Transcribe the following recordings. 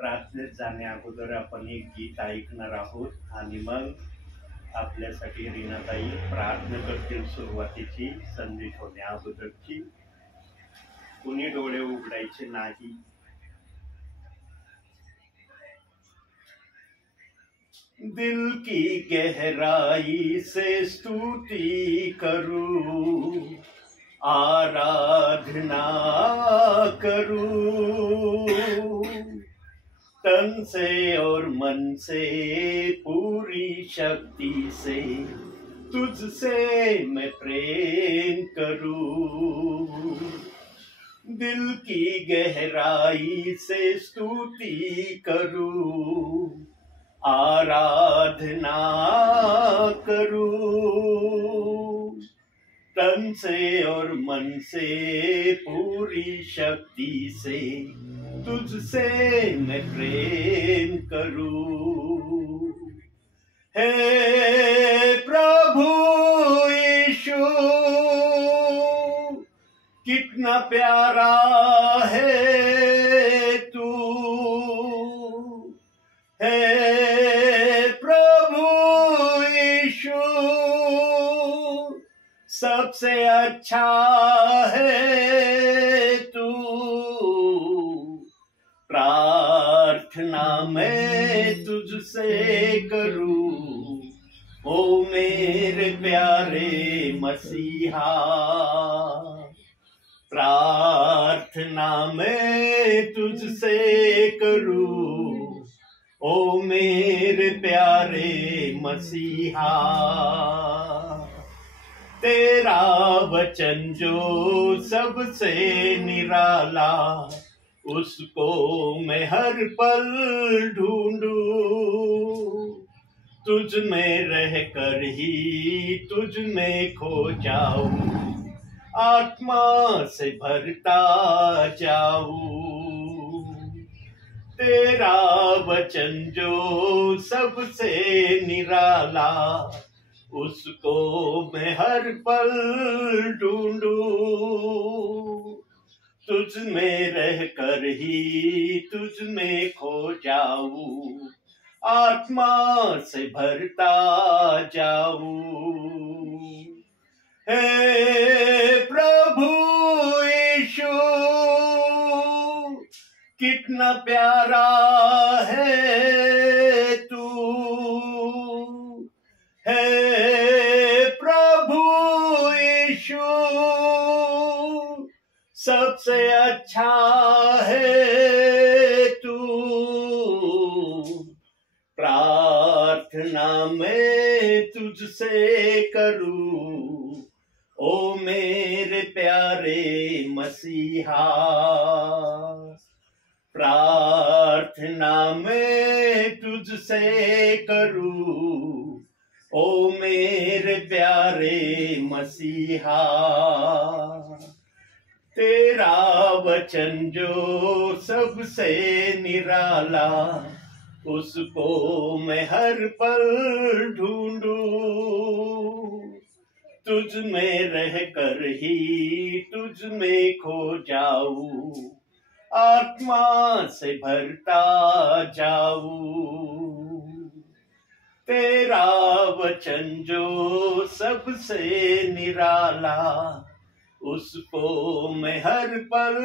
प्रार्थनेत जाण्या अगोदर आपण एक गीत ऐकणार आहोत आणि मग आपल्यासाठी रीनाताई प्रार्थना करतील सुरुवातीची संदेश होण्या अगोदरची. कुणी डोळे उघडायचे नाही. दिल की गहराई से स्तुति करूं, आराधना करूं, तन से और मन से पूरी शक्ति से तुझसे मैं प्रेम करूं. दिल की गहराई से स्तुति करूं, आराधना करूं, तन से और मन से पूरी शक्ति से तुझसे मैं प्रेम करूं. हे प्रभु यीशु, कितना प्यारा है तू. हे प्रभु यीशु, सबसे अच्छा है तू. प्रार्थना मैं तुझसे करूं, ओ मेरे प्यारे मसीहा. प्रार्थना मैं तुझसे करूं, ओ मेरे प्यारे मसीहा. तेरा वचन जो सबसे निराला, उसको मैं हर पल ढूंढूं. तुझ में रह कर ही तुझ में खो जाऊं, आत्मा से भरता जाऊं. तेरा वचन जो सबसे निराला, उसको मैं हर पल ढूंढूं. तुझ में रह कर ही तुझ में खो जाऊं, आत्मा से भरता जाऊं. हे प्रभु यीशु, कितना प्यारा है तू. हे प्रभु यीशु, सबसे अच्छा है तू. प्रार्थना मैं तुझसे करूं, ओ मेरे प्यारे मसीहा. प्रार्थना मैं तुझसे करूं, ओ मेरे प्यारे मसीहा. तेरा वचन जो सबसे निराला, उसको मैं हर पल ढूंढूं. तुझ में रह कर ही तुझ में खो जाऊं, आत्मा से भरता जाऊं. तेरा वचन जो सबसे निराला, उसको मैं हर पल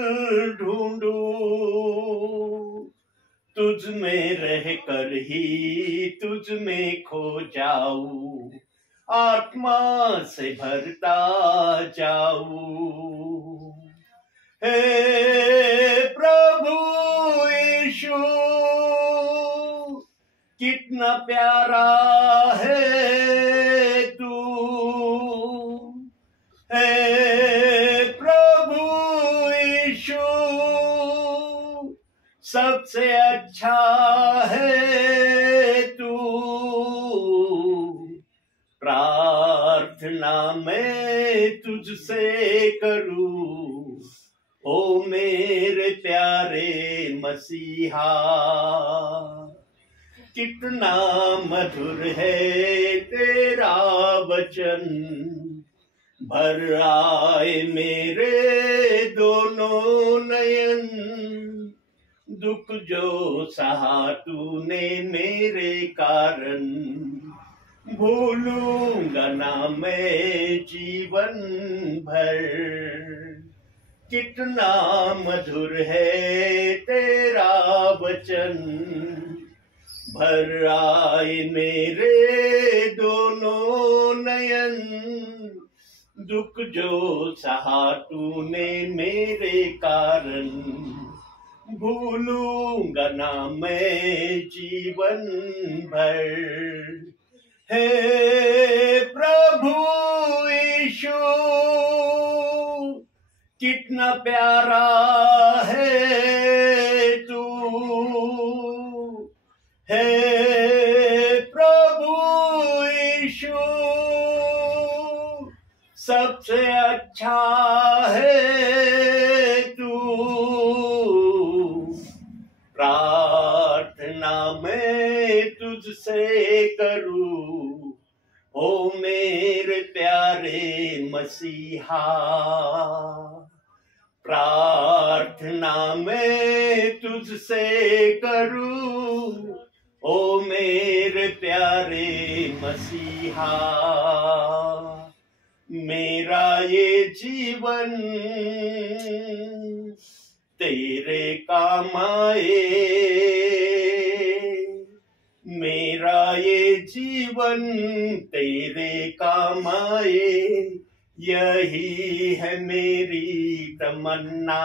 ढूंढूं. तुझ में रह कर ही तुझ में खो जाऊं, आत्मा से भरता जाऊं. हे प्रभु यीशु, कितना प्यारा है तू. हे प्रभु यीशु, सबसे अच्छा है तू. प्रार्थना मैं तुझसे करूं, ओ मेरे प्यारे मसीहा. कितना मधुर है तेरा वचन, भर आए मेरे दोनों नयन. दुख जो सहा तूने मेरे कारण, भूलूंगा ना मैं जीवन भर। कितना मधुर है तेरा वचन, भर आए मेरे दोनों नयन। दुख जो सहा तूने मेरे कारण, भूलूंगा ना मैं जीवन भर। हे प्रभु यीशु, कितना प्यारा है तू। हे प्रभु यीशु, सबसे अच्छा है तू। प्रार्थना मैं तुझसे करूं, ओ मेरे प्यारे मसीहा। प्रार्थना मैं तुझसे करूं, ओ मेरे प्यारे मसीहा। मेरा ये जीवन तेरे काम आए, मेरा ये जीवन तेरे काम आए। यही है मेरी तमन्ना।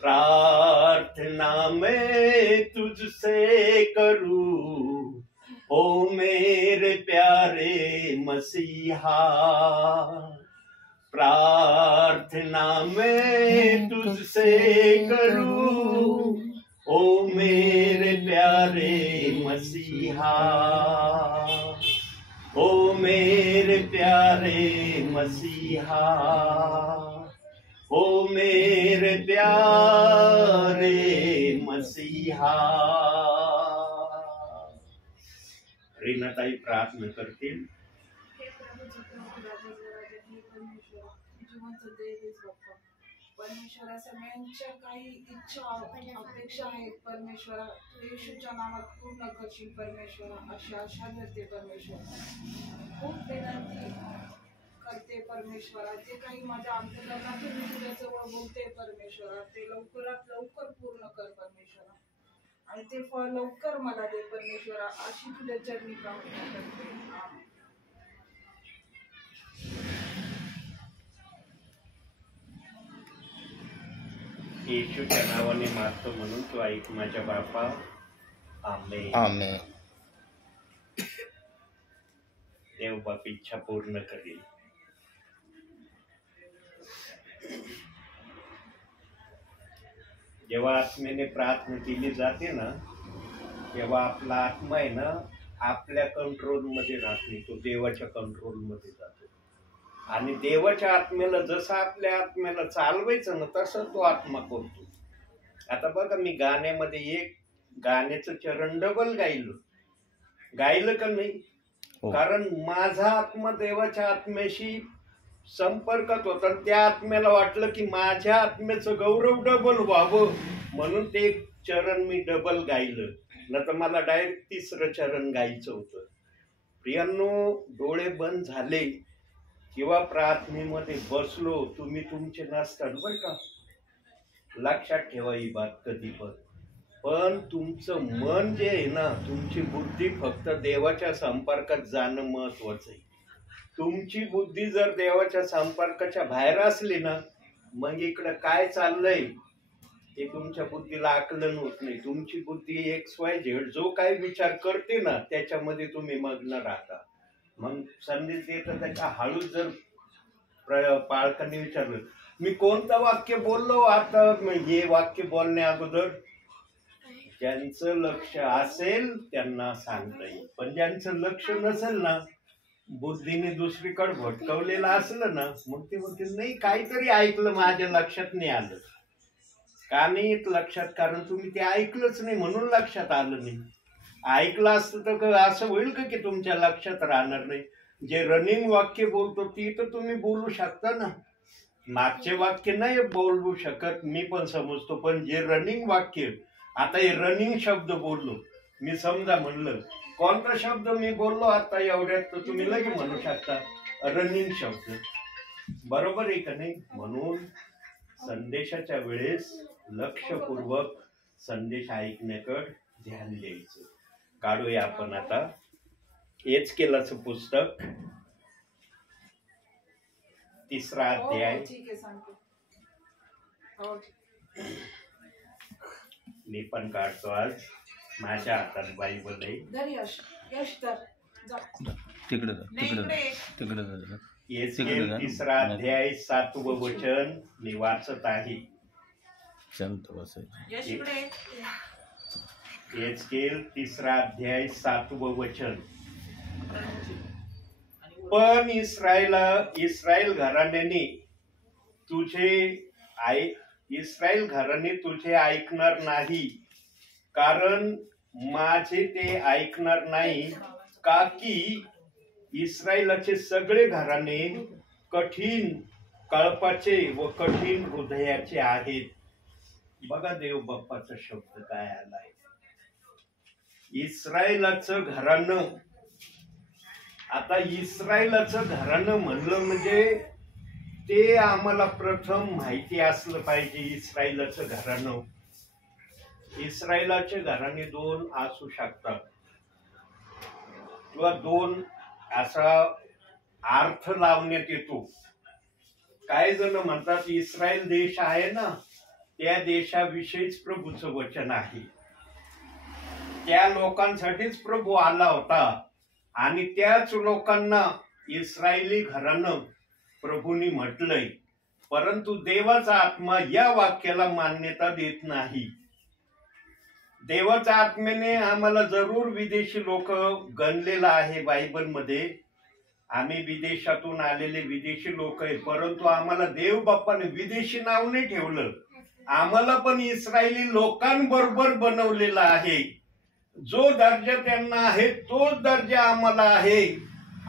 प्रार्थना मैं तुझसे करूं, ओ मेरे प्यारे मसीहा। प्रार्थना मैं तुझसे करूं, ओ मेरे प्यारे मसीहा। ओ मेरे प्यारे मसीहा, ओ मेरे प्यारे मसीहा। रीनाताई प्रार्थना करतील। परमेश्वरा, सगळ्यांच्या काही इच्छा अपेक्षा आहेत परमेश्वरा, तू येशूच्या नावात पूर्ण करशील परमेश्वरा, अशी आशा धरते परमेश्वरा। खूप विनंती करते परमेश्वरा, जे काही माझ्या अंतःकरणातून मी तुझ्या जवळ बोलते परमेश्वरा, ते लवकरात लवकर पूर्ण कर परमेश्वरा, आणि ते फळ लवकर मला दे परमेश्वरा, अशी तुझ्या चरणी प्रार्थना करते। आमेन। येशूच्या नावाने मागतो म्हणून तू ऐक माझ्या बापा। आमेन। आमेन। देव बाप इच्छा पूर्ण करेल। जेव्हा आत्मेने प्रार्थना केली जाते ना, तेव्हा आपला आत्मा आहे ना आपल्या कंट्रोल मध्ये राहत नाही, तो देवाच्या कंट्रोल मध्ये जातो। आणि देवाच्या आत्म्याला जसं आपल्या आत्म्याला चालवायचं ना तसं तो आत्मा करतो। आता बघा, मी गाण्यामध्ये एक गाण्याचं चरण डबल गायलं का नाही? कारण माझा आत्मा देवाच्या आत्म्याशी संपर्कात होता, त्या आत्म्याला वाटलं की माझ्या आत्म्याचं गौरव डबल व्हावं, म्हणून ते चरण मी डबल गायलं, न तर मला डायरेक्ट तिसरं चरण गायचं होतं। प्रियांनो, डोळे बंद झाले किंवा प्रार्थनेमध्ये बसलो, तुम्ही तुमचे नसतात बरं का, लक्षात ठेवा ही बात कधी पण तुमचं मन जे आहे ना, तुमची बुद्धी फक्त देवाच्या संपर्कात जाणं महत्वाचं आहे। तुमची बुद्धी जर देवाच्या संपर्काच्या बाहेर असली ना, मग इकडं काय चाललंय ते तुमच्या बुद्धीला आकलन होत नाही। तुमची बुद्धी XYZ जो काही विचार करते ना त्याच्यामध्ये तुम्ही मग्न राहता। मग संदेश देतं त्याच्या हळूच जर पालकांनी विचारलं मी कोणतं वाक्य बोललो, आता हे वाक्य बोलण्या अगोदर ज्यांचं लक्ष असेल त्यांना सांगता येईल, पण ज्यांचं लक्ष नसेल ना, बुद्धीने दुसरीकडे भटकवलेलं असलं ना, मग ते म्हणतील नाही काहीतरी ऐकलं माझ्या लक्षात नाही आलं। का नाही लक्षात? कारण तुम्ही ते ऐकलंच नाही म्हणून लक्षात आलं नाही। ऐकलं असतं तर असं होईल का की तुमच्या लक्षात राहणार नाही? जे रनिंग वाक्य बोलतो ती तर तुम्ही बोलू शकता ना, मागचे वाक्य नाही बोलू शकत मी पण समजतो, पण जे रनिंग वाक्य, आता हे रनिंग शब्द बोललो मी, समजा म्हणलं कोणता शब्द मी बोललो आता एवढ्यात, तर तुम्ही लगेच म्हणू शकता रनिंग शब्द, बरोबर आहे का नाही? म्हणून संदेशाच्या वेळेस लक्षपूर्वक संदेश ऐकण्याकडे ध्यान द्यायचं. काढूया आपण आता एचकेलाचं पुस्तक, 3रा अध्याय. ठीक आहे, सांगतो. हो, मी पण काढतो आज, माझ्या हातात बायबल आहे. धर यश, यश तर जा. तिकडे नाही, इकडे ये. तिकडे एचकेल 3रा अध्याय 7वं वचन मी वाचत आहे. शांत बसायचं. यश इकडे ये. एचकेल 3रा अध्याय 7वं वचन. पण इस्रायल घराण्याने तुझे ऐकणार नाही, कारण माझे ते ऐकणार नाही, का की इस्रायलाचे सगळे घराणे कठीण कळपाचे व कठीण हृदयाचे आहेत. बघा देव बाप्पाचा शब्द काय आलाय. इस्रायलाचं घराणं, आता इस्रायलाचं घराणं म्हणलं म्हणजे ते आम्हाला प्रथम माहिती असलं पाहिजे. इस्रायलाचं घराणं, इस्रायलाचे घराणे 2 असू शकतात किंवा 2 असा अर्थ लावण्यात येतो. काही जण म्हणतात इस्रायल देश आहे ना, त्या देशाविषयीच प्रभूचं वचन आहे, त्या लोकांसाठीच प्रभू आला होता आणि त्याच लोकांना इस्रायली घराणं प्रभूंनी म्हटलंय. परंतु देवाचा आत्मा या वाक्याला मान्यता देत नाही. देवाच्या आत्म्याने आम्हाला जरूर विदेशी लोक गणलेला आहे बायबलमध्ये, आम्ही विदेशातून आलेले विदेशी लोक आहे, परंतु आम्हाला देव बाप्पाने विदेशी नाव नाही ठेवलं, आम्हाला पण इस्रायली लोकांबरोबर बनवलेला आहे. जो दर्जा त्यांना आहे तोच दर्जा आम्हाला आहे.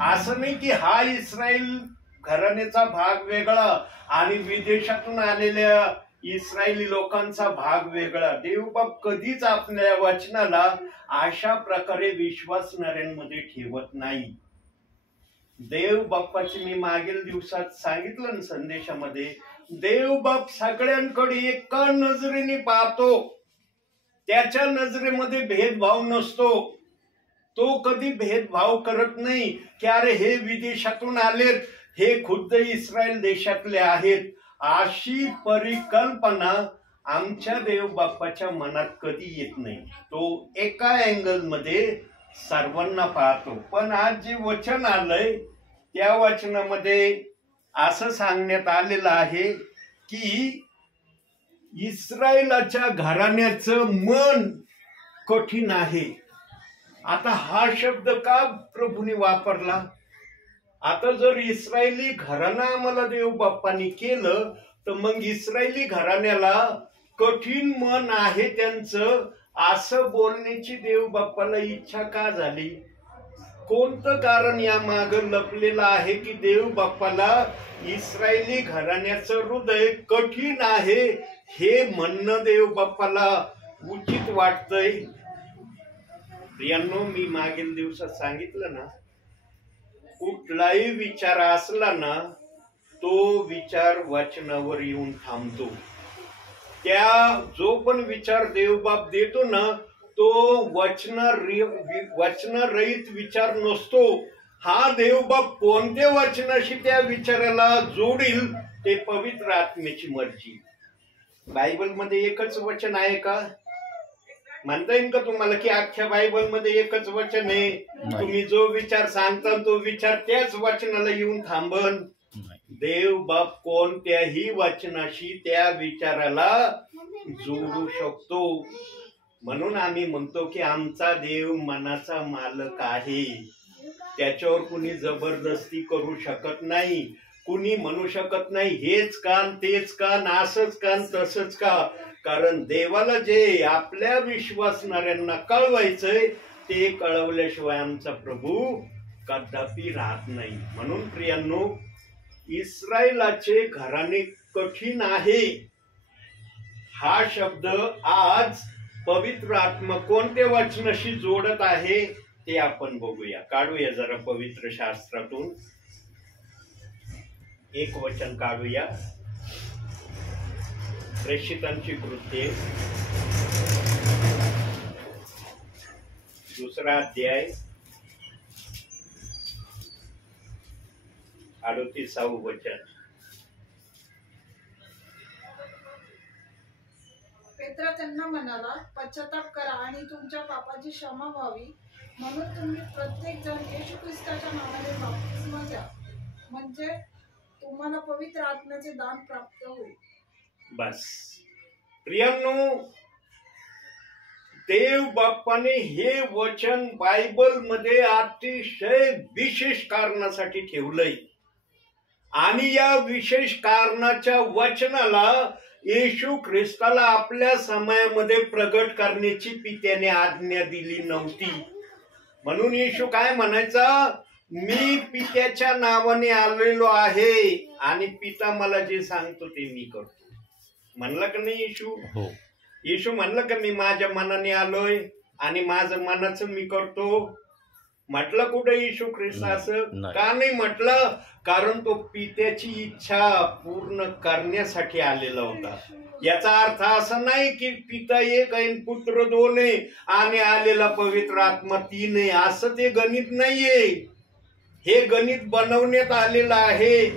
असं नाही की हा इस्रायल घराण्याचा भाग वेगळा आणि विदेशातून आलेल्या इस्रायली लोकांचा भाग वेगळा. देवबाप कधीच आपल्या वचनाला अशा प्रकारे विश्वासणाऱ्यांमध्ये ठेवत नाही. देव बाप्पाची मी मागील दिवसात सांगितलं ना संदेशामध्ये, देव बाप सगळ्यांकडे एका नजरेने पाहतो, त्याच्या नजरेमध्ये भेदभाव नसतो. तो कधी भेदभाव करत नाही की अरे हे विदेशातून आलेत, हे खुद्द इस्रायल देशातले आहेत. अशी परिकल्पना आमच्या देव बाप्पाच्या मनात कधी येत नाही. तो एका अँगल मध्ये सर्वांना पाहतो. पण आज जे वचन आलंय त्या वचनामध्ये असं सांगण्यात आलेलं आहे की इस्रायलाच्या घराण्याचं मन कठीण आहे. आता हा शब्द का प्रभूने वापरला? आता जर इस्रायली घराणं आम्हाला देव बाप्पानी केलं तर मग इस्रायली घराण्याला कठीण मन आहे त्यांचं, असं बोलण्याची देव बाप्पाला इच्छा का झाली? कोणतं कारण या मागं लपलेलं आहे की देव बाप्पाला इस्रायली घराण्याचं हृदय कठीण आहे हे म्हणणं देव बाप्पाला उचित वाटतंय? प्रियांनो, मी मागील दिवसात सांगितलं ना, कुठलाही विचार असला ना तो विचार वचनावर येऊन थांबतो. त्या जो पण विचार देवबाप देतो ना तो वचनरहित विचार नसतो. हा देवबाप कोणत्या वचनाशी त्या विचाराला जोडील ते पवित्र आत्म्याची मर्जी. बायबलमध्ये एकच वचन आहे का? म्हणता येईल का तुम्हाला की अख्ख्या बायबलमध्ये एकच वचन आहे? तुम्ही जो विचार सांगता तो विचार त्याच वचनाला येऊन थांबन? देव बाप कोणत्याही वचनाशी त्या विचाराला जोडू शकतो. म्हणून आम्ही म्हणतो की आमचा देव मनाचा मालक आहे. त्याच्यावर कुणी जबरदस्ती करू शकत नाही. कुणी म्हणू शकत नाही हेच कान तेच कान, असंच कान तसंच का. कारण देवाला जे आपल्या विश्वासणाऱ्यांना कळवायचंय ते कळवल्याशिवाय आमचा प्रभू कदापि राहत नाही. म्हणून प्रियांनो, इस्रायलाचे घराणे कठीण आहे हा शब्द आज पवित्र आत्मा कोणत्या वचनाशी जोडत आहे ते आपण बघूया. काढूया जरा पवित्र शास्त्रातून एक वचन काढूया. प्रेषितांची कृत्ये 2 अध्याय 38 वचन. पेत्रा त्यांना म्हणाला, पश्चाताप करा आणि तुमच्या पापाची क्षमा व्हावी म्हणून तुम्ही प्रत्येक जण येशू ख्रिस्ताच्या नावाने बाप्तिस्मा घ्या, म्हणजे तुम्हाला पवित्र आत्म्याचे दान प्राप्त होईल. बस प्रियांनो, देव बाप्पाने हे वचन बायबल मध्ये अतिशय विशेष कारणासाठी ठेवलंय आणि या विशेष कारणाच्या वचनाला येशू ख्रिस्ताला आपल्या समयामध्ये प्रगट करण्याची पित्याने आज्ञा दिली नव्हती. म्हणून येशू काय म्हणायचा, मी पित्याच्या नावाने आलेलो आहे आणि पिता मला जे सांगतो ते मी करतो. म्हणलं का नाही येशू? हो. येशू म्हणलं का मी माझ्या मनाने आलोय आणि माझं मनाचं मी करतो? म्हटलं कुठं येशू ख्रिस्त असं? का नाही म्हटलं? कारण तो पित्याची इच्छा पूर्ण करण्यासाठी आलेला होता. याचा अर्थ असा नाही की पिता एक आहे पुत्र 2 आहे आणि आलेला पवित्र आत्मा 3 आहे, असं ते गणित नाहीये. हे गणित बनवण्यात आलेलं आहे.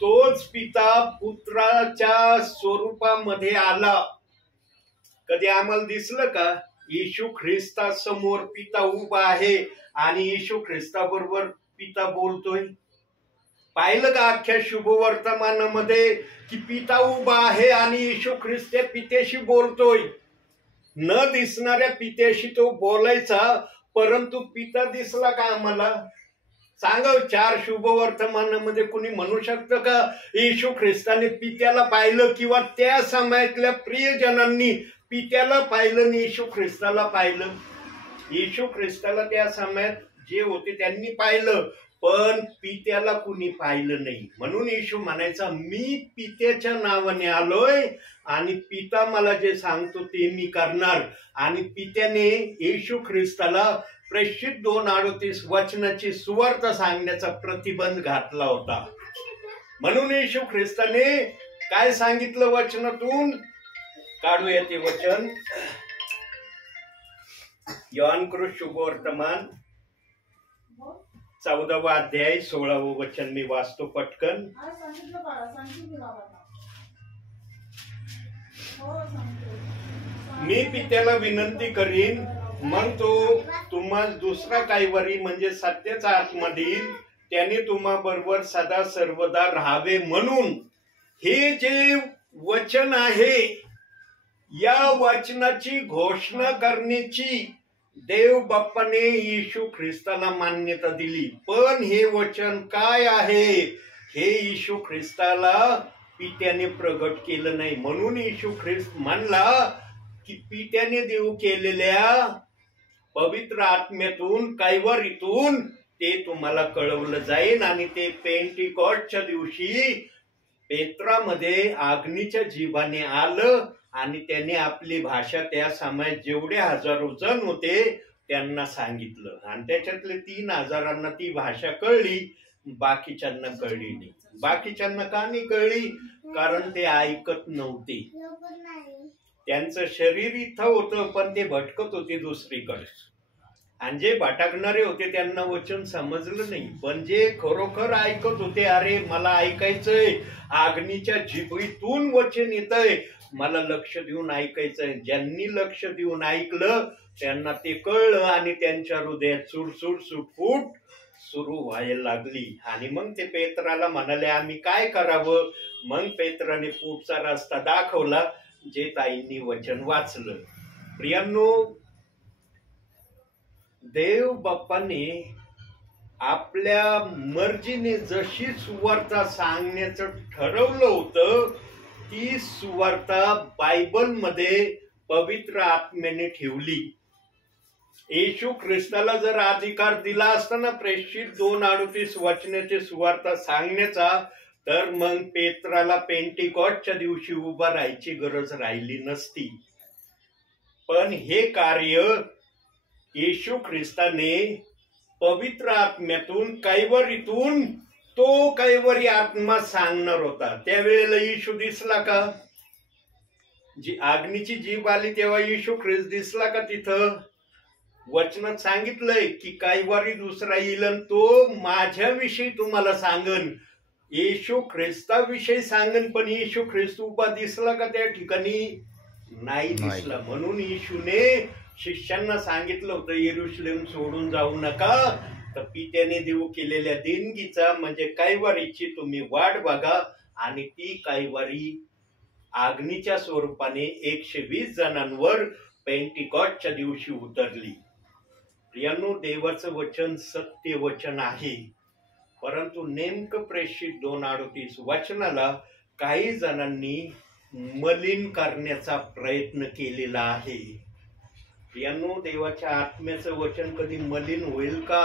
तोच पिता पुत्राच्या स्वरूपामध्ये आला. कधी आम्हाला दिसलं का येशू ख्रिस्ता समोर पिता उभा आहे आणि येशू ख्रिस्ता बरोबर पिता बोलतोय? पाहिलं का अख्ख्या शुभवर्तमानामध्ये की पिता उभा आहे आणि येशू ख्रिस्त पित्याशी बोलतोय? न दिसणाऱ्या पित्याशी तो बोलायचा, परंतु पिता दिसला का आम्हाला? सांगा, 4 शुभवर्तमानामध्ये कुणी म्हणू शकतं का येशू ख्रिस्ताने पित्याला पाहिलं किंवा त्या समयातल्या प्रियजनांनी पित्याला पाहिलं आणि येशू ख्रिस्ताला पाहिलं? येशू ख्रिस्ताला त्या समयात जे होते त्यांनी पाहिलं, पण पित्याला कुणी पाहिलं नाही. म्हणून येशू म्हणायचा, मी पित्याच्या नावाने आलोय आणि पिता मला जे सांगतो ते मी करणार. आणि पित्याने येशू ख्रिस्ताला प्रेषित 2:38 वचनाची सुवार्थ सांगण्याचा प्रतिबंध घातला होता. म्हणून येशू ख्रिस्ताने काय सांगितलं वचनातून? काढूया ते वचन. योहान कृष्ण शुभवर्तमान 14 अध्याय 16 वचन मी वाचतो पटकन. मी पित्याला विनंती करीन, मग तो तुम्हाला दुसरा काहीवरी म्हणजे सत्याचा आत्मा देईल, त्याने तुम्हा बरोबर सदा सर्वदा राहावे. म्हणून हे जे वचन आहे या वचनाची घोषणा करण्याची देव बाप्पाने येशू ख्रिस्ताला मान्यता दिली. पण हे वचन काय आहे हे येशू ख्रिस्ताला पित्याने प्रगट केलं नाही. म्हणून येशू ख्रिस्त म्हणला की पित्याने देव केलेल्या पवित्र आत्म्यातून कैवरीतून ते तुम्हाला कळवलं जाईल. आणि ते पेंटिकॉस्टच्या दिवशी पेत्रामध्ये अग्नीच्या जिभाने आलं आणि त्याने आपली भाषा त्या समयात जेवढे हजारो जण होते त्यांना सांगितलं. आणि त्याच्यातले 3,000 ती भाषा कळली, बाकीच्यांना कळली नाही. बाकीच्यांना का नाही कळली? कारण ते ऐकत नव्हते. त्यांचं शरीर इथं होतं पण ते भटकत होते दुसरीकडे. आणि जे भटकणारे होते त्यांना वचन समजलं नाही. पण जे खरोखर ऐकत होते, अरे मला ऐकायचंय, अग्नीच्या जिभेतून वचन येतंय, मला लक्ष देऊन ऐकायचंय. ज्यांनी लक्ष देऊन ऐकलं त्यांना ते कळलं आणि त्यांच्या हृदयात सुटसुट सुटफूट सुरू व्हायला लागली. आणि मग ते पेत्राला म्हणाले, आम्ही काय करावं? मग पेत्राने पुढचा रस्ता दाखवला, जे ताईंनी वचन वाचलं. प्रियांनो, देव बाप्पाने आपल्या मर्जीने जशी सुवार्ता सांगण्याचं ठरवलं होतं ती सुवार्ता बायबलमध्ये पवित्र आत्म्याने ठेवली. येशू ख्रिस्ताला जर अधिकार दिला असता ना प्रेषित 2:38 वचनाची सुवार्ता सांगण्याचा, तर मग पेत्राला पेंटिकॉस्टच्या दिवशी उभा राहायची गरज राहिली नसती. पण हे कार्य येशू ख्रिस्ताने पवित्र आत्म्यातून, कैवरीतून, तो कैवरी आत्मा सांगणार होता. त्यावेळेला येशू दिसला का? जी अग्नीची जीभ आली तेव्हा येशू ख्रिस्त दिसला का? तिथं वचनात सांगितलंय की कैवरी दुसरा येईल आणि तो माझ्याविषयी तुम्हाला सांगन, येशू ख्रिस्ताविषयी सांगन. पण येशू ख्रिस्त उभा दिसला का त्या ठिकाणी? नाही दिसला. म्हणून येशूने शिष्यांना सांगितलं होतं, यरूशलेम सोडून जाऊ नका, तर पित्याने देऊ केलेल्या देणगीचा म्हणजे कैवरीची तुम्ही वाट बघा. आणि ती कैवरी अग्नीच्या स्वरूपाने 120 जणांवर पेंटिकॉस्टच्या दिवशी उतरली. प्रियांनो, देवाचं वचन सत्य वचन आहे, परंतु नेमकं प्रेषित 2:38 वचनाला काही जणांनी मलिन करण्याचा प्रयत्न केलेला आहे. प्रियांनो, देवाच्या आत्म्याचं वचन कधी मलिन होईल का?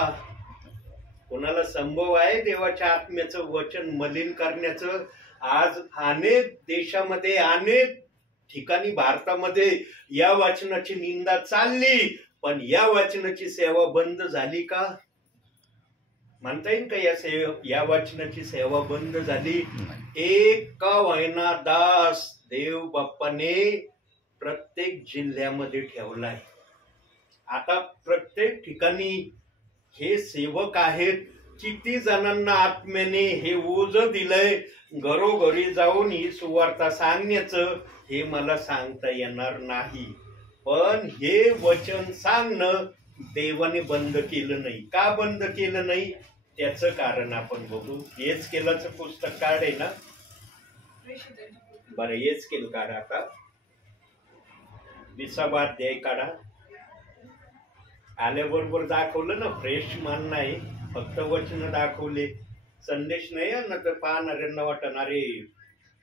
कोणाला संभव आहे देवाच्या आत्म्याचं वचन मलिन करण्याचं? आज अनेक देशामध्ये, अनेक ठिकाणी भारतामध्ये या वचनाची निंदा चालली, पण या वचनाची सेवा बंद झाली का? म्हणता येईल का या वचनाची सेवा बंद झाली? एक का वैना दास देव बाप्पाने प्रत्येक जिल्ह्यामध्ये ठेवलाय. आता प्रत्येक ठिकाणी हे सेवक आहेत. किती जणांना आत्म्याने हे ओझ दिलंय घरोघरी जाऊन ही सुवार्ता सांगण्याचं, हे मला सांगता येणार नाही. पण हे वचन सांगणं देवाने बंद केलं नाही. का बंद केलं नाही त्याचं कारण आपण बघू. हेच केल्याचं पुस्तक काढे ना, बरं हेच केलं काढा. आता 20वा अध्याय काढा. आल्याबरोबर दाखवलं ना, फ्रेश मान नाही, फक्त वचन दाखवले, संदेश नाही. ना तर पाहणाऱ्यांना वाटणार अरे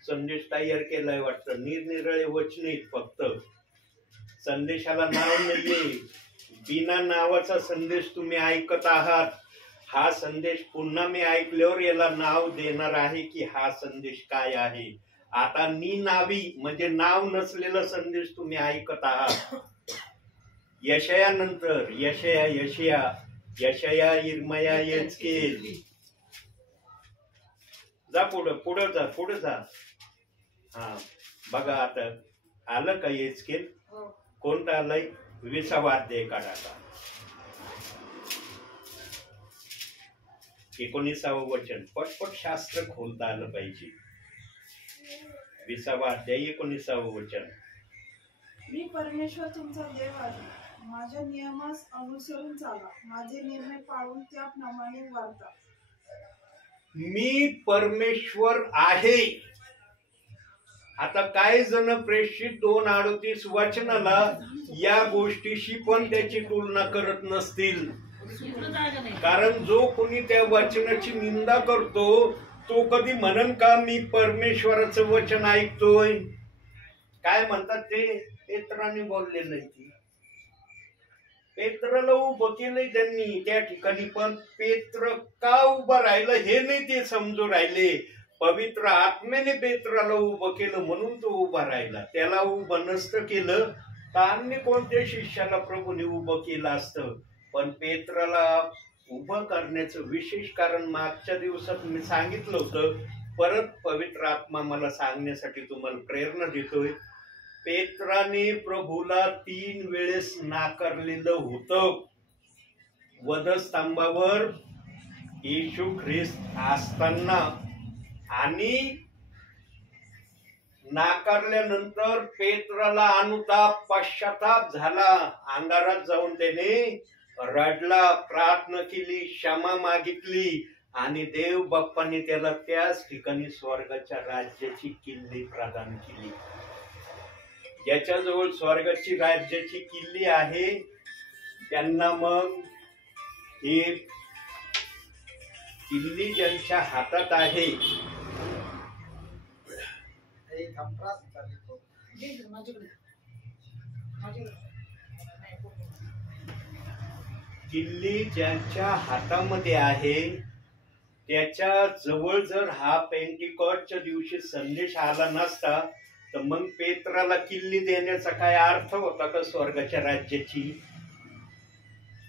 संदेश तयार केलाय वाटतं. निरनिराळे वचन आहेत, फक्त संदेशाला नाव नाहीये. बिना नावाचा संदेश तुम्ही ऐकत आहात. हा संदेश पुन्हा मी ऐकल्यावर याला नाव देणार आहे की हा संदेश काय आहे. आता नावी म्हणजे नाव नसलेला संदेश तुम्ही ऐकत आहात. यशयानंतर यशया इर्मया येचकेल. जा पुढं जा. हा बघा, आता आलं का येचकेल? कोणतं आलंय? 20वा अध्याय काढा. आता 19वं वचन. पटपट शास्त्र खोलता आलं पाहिजे. 20वा अध्याय 19वं वचन. मी परमेश्वर तुमचा देव आहे. माझ्या नियमास अनुसरून चाला, माझे निर्णय पाळून त्याप्रमाणे वागा. मी परमेश्वर आहे. आता काही जण प्रेषित 2:38 वचनाला या गोष्टीशी पण त्याची तुलना करत नसतील. कारण जो कोणी त्या वचनाची निंदा करतो तो कधी म्हणन का मी परमेश्वराचं वचन ऐकतोय? काय म्हणतात ते? पेत्राने बोललेलं आहे. पेत्राला उभं केलंय त्यांनी त्या ठिकाणी, पण पेत्र का उभं राहिलं हे नाही ते समजू राहिले. पवित्र आत्म्याने पेत्राला उभं केलं म्हणून तो उभा राहिला. त्याला उभं नसतं केलं तर अन्य कोणत्या शिष्याला प्रभूने उभं केलं असतं. पण पेत्राला उभं करण्याचं विशेष कारण मागच्या दिवसात मी सांगितलं होतं. परत पवित्र आत्मा मला सांगण्यासाठी तुम्हाला प्रेरणा देतोय. पेत्राने प्रभूला 3 वेळेस नाकारलेलं होतं. वधस्तंभावर येशू ख्रिस्त असताना आणि नाकारल्यानंतर पेत्राला अनुताप पश्चाताप झाला. अंधारात जाऊन त्याने रडला, प्रार्थना केली, क्षमा मागितली आणि देव बाप्पाने त्याला त्याच ठिकाणी स्वर्गाच्या राज्याची किल्ली प्रदान केली. ज्याच्याजवळ स्वर्गाची राज्याची किल्ली आहे त्यांना मग हे किल्ली ज्यांच्या हातात आहे किल्ली ज्यांच्या हातामध्ये आहे त्याच्या जवळ जर हा पेंटिकॉस्टच्या दिवशी संदेश आला नसता तर मग पेत्राला किल्ली देण्याचा काय अर्थ होता का स्वर्गाच्या राज्याची?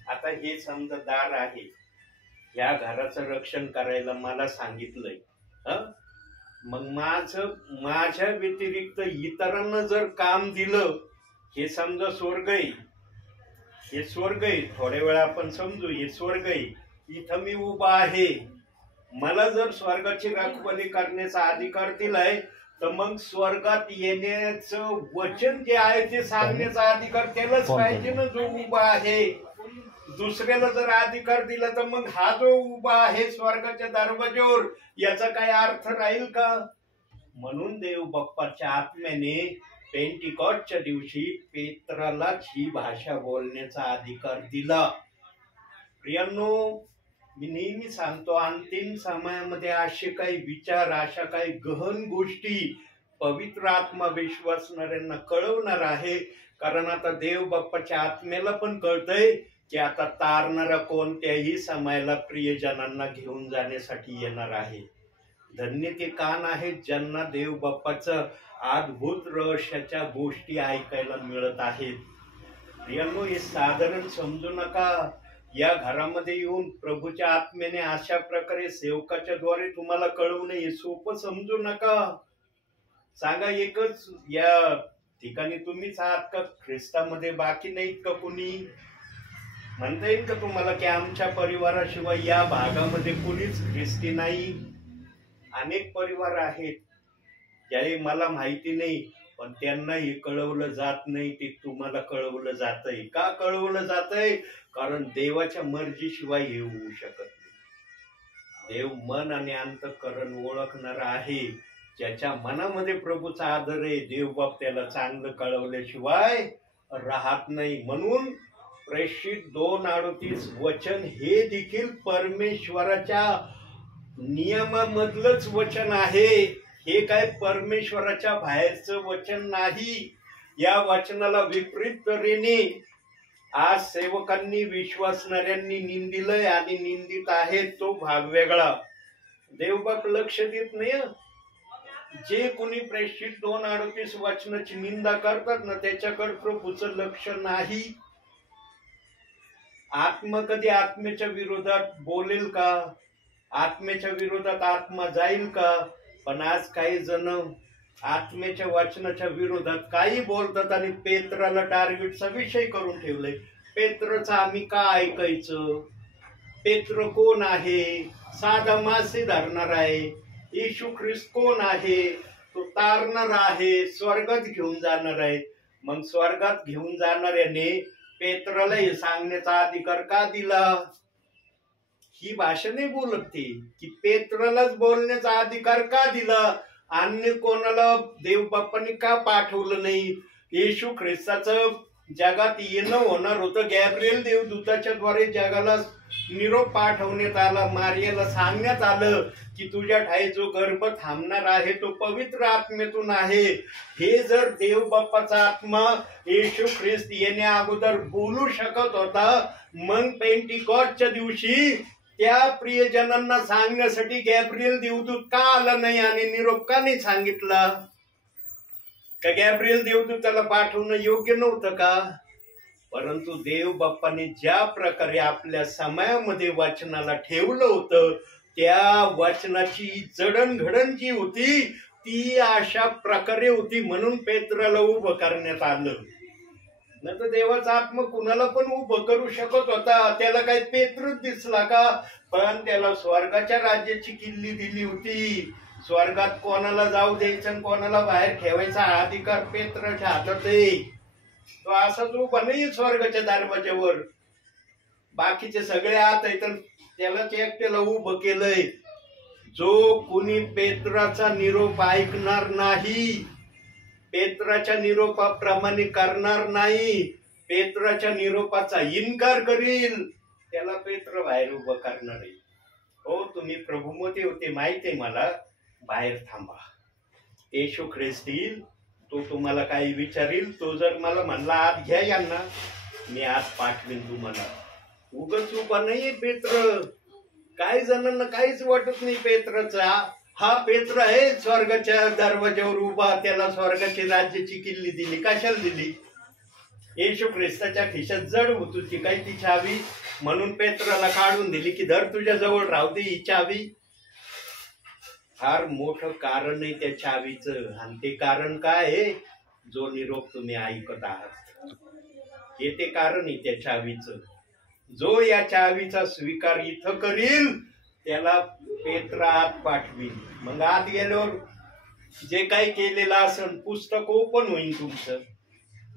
आता हे समजा दार आहे, या घराचं रक्षण करायला मला सांगितलंय, मग माझ्या व्यतिरिक्त इतरांना जर काम दिलं, हे समजा स्वर्ग आहे, हे स्वर्ग आहे, थोड्या वेळा आपण समजू हे स्वर्ग आहे, इथं मी उभा आहे, मला जर स्वर्गाची रखवाली करण्याचा अधिकार दिलाय तर मग स्वर्गात येण्याचं वचन जे आहे ते सांगण्याचा अधिकार त्यालाच पाहिजे ना, जो उभा आहे. दुसऱ्याला जर अधिकार दिला तर मग हा जो उभा आहे स्वर्गाच्या दरवाज्यावर, याचा काय अर्थ राहील का? म्हणून देव बाप्पाच्या आत्म्याने पेंटिकॉस्टच्या दिवशी पेत्रालाच ही भाषा बोलण्याचा अधिकार दिला. प्रियांनो, मी नेहमी सांगतो, अंतिम समयामध्ये असे काही विचार, अशा काही गहन गोष्टी पवित्र आत्मा विश्वासणाऱ्यांना कळवणार आहे. कारण आता देव बाप्पाच्या आत्म्याला पण कळतंय की आता तारणारा कोणत्याही समयाला प्रियजनांना घेऊन जाण्यासाठी येणार आहे. धन्य ते कान आहेत ज्यांना देव बाप्पाचं अद्भुत रहस्याच्या गोष्टी ऐकायला मिळत आहेत. प्रियांनो, हे साधारण समजू नका. या घरामध्ये येऊन प्रभूच्या आत्म्याने अशा प्रकारे सेवकाच्या द्वारे तुम्हाला कळवणे हे सोपं समजू नका. सांगा, एकच या ठिकाणी तुम्हीच आहात का? ख्रिस्तामध्ये बाकी नाहीत का कुणी? म्हणता येईल का तुम्हाला की आमच्या परिवाराशिवाय या भागामध्ये कुणीच ख्रिस्ती नाही? अनेक परिवार आहेत ज्याही मला माहिती नाही, पण त्यांना हे कळवलं जात नाही. ते तुम्हाला कळवलं जातंय. का कळवलं जातंय? कारण देवाच्या मर्जीशिवाय हे होऊ शकत नाही. देव मन आणि अंतःकरण ओळखणारा आहे. ज्याच्या मनामध्ये प्रभूचा आदर आहे, देवबाप त्याला चांगलं कळवल्याशिवाय राहत नाही. म्हणून प्रेषित 2:38 वचन हे देखील परमेश्वराच्या नियमामधलंच वचन आहे. हे काय परमेश्वराच्या बाहेरचं वचन नाही. या वचनाला विपरीत तऱ्हेने आज सेवकांनी, विश्वासणाऱ्यांनी निंदिलंय आणि निंदित आहे. तो भाग वेगळा. देवबाप लक्ष देत नाही. जे कोणी प्रेषित 2:38 वचनाची निंदा करतात ना, त्याच्याकडे प्रभूचं लक्ष नाही. आत्मा कधी आत्म्याच्या विरोधात बोलेल का? आत्म्याच्या विरोधात आत्मा जाईल का? पण आज काही जण आत्म्याच्या वचनाच्या विरोधात काही बोलतात आणि पेत्राला टार्गेटचा विषय करून ठेवलाय. पेत्रचं आम्ही का ऐकायचं? पेत्र कोण आहे? साधा मासे धरणार आहे. येशू ख्रिस्त कोण आहे? तो तारणार आहे, स्वर्गात घेऊन जाणार आहे. मग स्वर्गात घेऊन जाणाऱ्याने पेत्राला हे सांगण्याचा अधिकार का दिला? ही भाषा नाही बोलत ते की पेत्रालाच बोलण्याचा अधिकार का दिला? अन्य कोणाला देव बाप्पांनी का पाठवलं नाही? येशू ख्रिस्ताचं जगात येणं होणार होतं. गॅब्रिएल देवदूताच्या द्वारे जगाला निरोप पाठवण्यात आला. मारियाला सांगण्यात आलं की तुझ्या ठाई जो गर्भ थांबणार आहे तो पवित्र आत्म्यातून आहे. हे जर देव बाप्पाचा आत्मा येशू ख्रिस्त येण्या अगोदर बोलू शकत होता, मग पेंटिकॉस्टच्या दिवशी त्या प्रियजनांना सांगण्यासाठी गॅब्रिएल देवदूत का आला नाही आणि निरोप का नाही सांगितला? का गॅब्रिएल देवदूताला पाठवणं योग्य नव्हतं का? परंतु देव बाप्पाने ज्या प्रकारे आपल्या समयामध्ये वचनाला ठेवलं होतं, त्या वचनाची जडणघडण जी होती ती अशा प्रकारे होती. म्हणून पेत्राला उभं करण्यात आलं. न तर देवाचा आत्मा कुणाला पण उभं करू शकत होता. त्याला काही पेत्रच दिसला का? पण त्याला स्वर्गाच्या राज्याची किल्ली दिली होती. स्वर्गात कोणाला जाऊ द्यायचं आणि कोणाला बाहेर ठेवायचा अधिकार पेत्राच्या हातात आहे. तो असाच उभा नाही स्वर्गाच्या दरवाज्यावर. बाकीचे सगळे आत आहेत, त्यालाच एकट्याला उभं केलंय. जो कुणी पेत्राचा निरोप ऐकणार नाही, पेत्राच्या निरोपाप्रमाणे करणार नाही, पेत्राच्या निरोपाचा इन्कार करील, त्याला पेत्र बाहेर उभं करणार आहे. हो, तुम्ही प्रभूमध्ये होते माहिती आहे मला, बाहेर थांबा. येशू ख्रिस्त येईल, तो तुम्हाला काही विचारील. तो जर मला म्हणला आत घ्या यांना, मी आज पाठवीन तुम्हाला. उगाच उभा नाहीये पेत्र. काही जणांना काहीच वाटत नाही पेत्राचा. हा पेत्र आहे स्वर्गाच्या दरवाज्यावर उभा, त्याला स्वर्गाची राज्याची किल्ली दिली. कशाला दिली? येशू ख्रिस्ताच्या खिशात जड होती काही ती चावी, म्हणून पेत्राला काढून दिली की धर तुझ्या जवळ राहू दे ही चावी. फार मोठं कारण आहे त्या चावीचं. आणि ते कारण काय आहे? जो निरोप तुम्ही ऐकत आहात, हे ते कारण आहे त्या चावीचं. जो या चावीचा स्वीकार इथं करील त्याला पेत्र आत पाठवील. मग आत गेल्यावर जे काही केलेलं असन पुस्तक ओपन होईल तुमचं.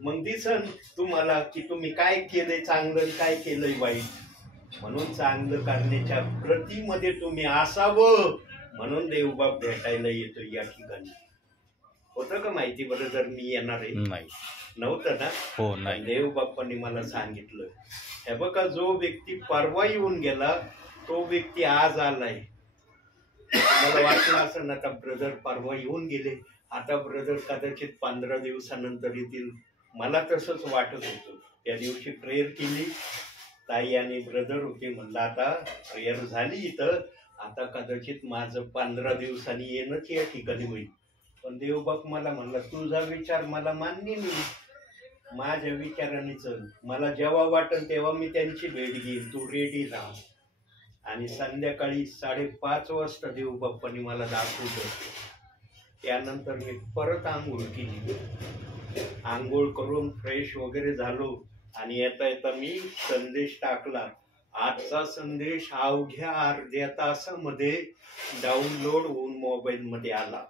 मग दिसन तुम्हाला की तुम्ही काय केलंय चांगलं, काय केलंय वाईट. म्हणून चांगलं करण्याच्या प्रतीमध्ये तुम्ही असावं, म्हणून देवबाप भेटायला येतो या ठिकाणी. होतं का माहिती बरं जर मी येणार आहे? नाही. नव्हतं ना? हो नाही. देवबाप्पांनी मला सांगितलं. हे बघा, जो व्यक्ती परवा येऊन गेला तो व्यक्ती आज आलाय. मला वाटलं असं ना आता ब्रदर परवा येऊन गेले, आता ब्रदर कदाचित 15 दिवसानंतर येतील. मला तसंच वाटत होतं. त्या दिवशी प्रेयर केली, ताई आणि ब्रदर होते. म्हणलं आता प्रेयर झाली इथं, आता कदाचित माझं 15 दिवसांनी येणंच या ठिकाणी होईल. पण देवबाप मला म्हणला तुझा विचार मला मान्य नाही, माझ्या विचाराने चल. मला जेव्हा वाटेल तेव्हा मी त्यांची भेट घेईन, तू रेडी राहा. आणि संध्याकाळी 5:30 वाजता देवबाप्पांनी मला दाखवलं. त्यानंतर मी परत आंघोळ केली. आंघोळ करून फ्रेश वगैरे झालो आणि येता येता मी संदेश टाकला. आजचा संदेश अवघ्या अर्ध्या तासामध्ये डाउनलोड होऊन मोबाईल मध्ये आला.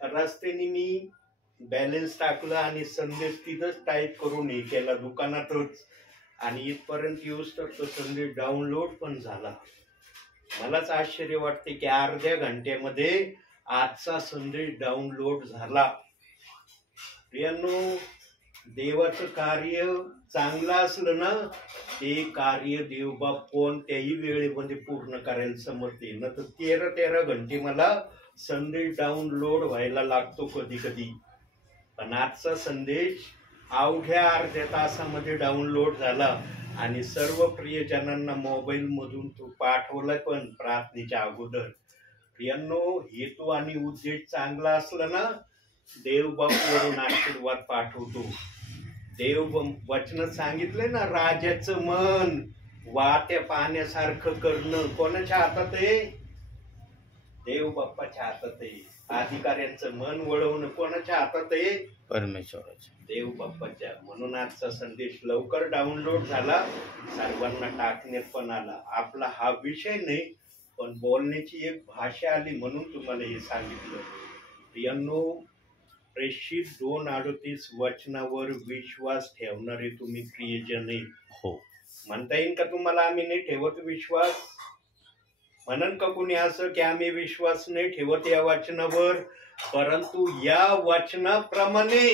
रस्त्याने मी बॅलन्स टाकला आणि संदेश तिथंच टाईप करून हे केला दुकानातच. आणि इथपर्यंत येऊस तर तो संदेश डाउनलोड पण झाला. मलाच आश्चर्य वाटते की अर्ध्या घंट्यामध्ये आजचा संदेश डाउनलोड झाला. प्रियांनो, देवाचं कार्य चांगलं असलं ना, ते कार्य देवबाप कोणत्याही वेळेमध्ये पूर्ण करायला समजते. न तर 13 घंटे मला संदेश डाउनलोड व्हायला लागतो कधी कधी. पण आजचा संदेश अवघ्या अर्ध्या तासामध्ये डाउनलोड झाला आणि सर्व प्रियजनांना मोबाईल मधून तो पाठवला पण प्रार्थनेच्या अगोदर. प्रियांनो, हेतू आणि उद्देश चांगला असला ना, देवबाप वरून आशीर्वाद पाठवतो. देव वचन सांगितलंय ना, राजाचं मन वाहत्या पाण्यासारखं करणं कोणाच्या हातात आहे? देवबाप्पाच्या हातात आहे. अधिकाऱ्यांचं मन वळवणं कोणाच्या हातात आहे? परमेश्वराच्या, देवबाप्पाच्या. म्हणून आजचा संदेश लवकर डाउनलोड झाला, सर्वांना टाकण्यात पण आला. आपला हा विषय नाही, पण बोलण्याची एक भाषा आली म्हणून तुम्हाला हे सांगितलं. प्रियांनो, प्रेषित 2:38 वचनावर विश्वास ठेवणारे तुम्ही प्रियजन आहे. हो. म्हणता येईल का तुम्हाला आम्ही नाही ठेवत विश्वास? म्हणन का कुणी असं की आम्ही विश्वास नाही ठेवत या वचनावर? परंतु या वचनाप्रमाणे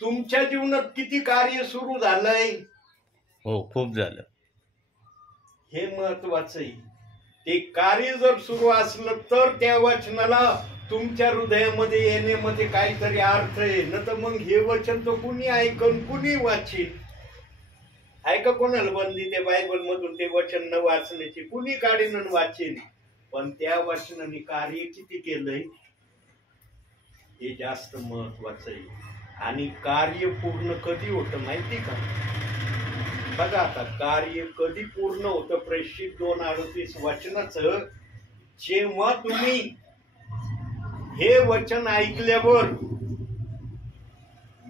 तुमच्या जीवनात किती कार्य सुरू झालंय? हो, खूप झालं. हे महत्वाचं आहे. ते कार्य जर सुरू असलं तर त्या वचनाला तुमच्या हृदयामध्ये येण्यामध्ये काहीतरी अर्थ आहे. न तर मग हे वचन तर कुणी ऐकून कुणी वाचीन? आहे का कोणाला बंदी ते बायबल मधून ते वचन न वाचण्याची? कुणी काढीन वाचीन. पण त्या वचनाने कार्य किती केलंय हे जास्त महत्वाचं आहे. आणि कार्य पूर्ण कधी होतं माहिती का? बघा आता, कार्य कधी पूर्ण होतं प्रेषित 2:38 वचनाचं? जेव्हा तुम्ही हे वचन ऐकल्यावर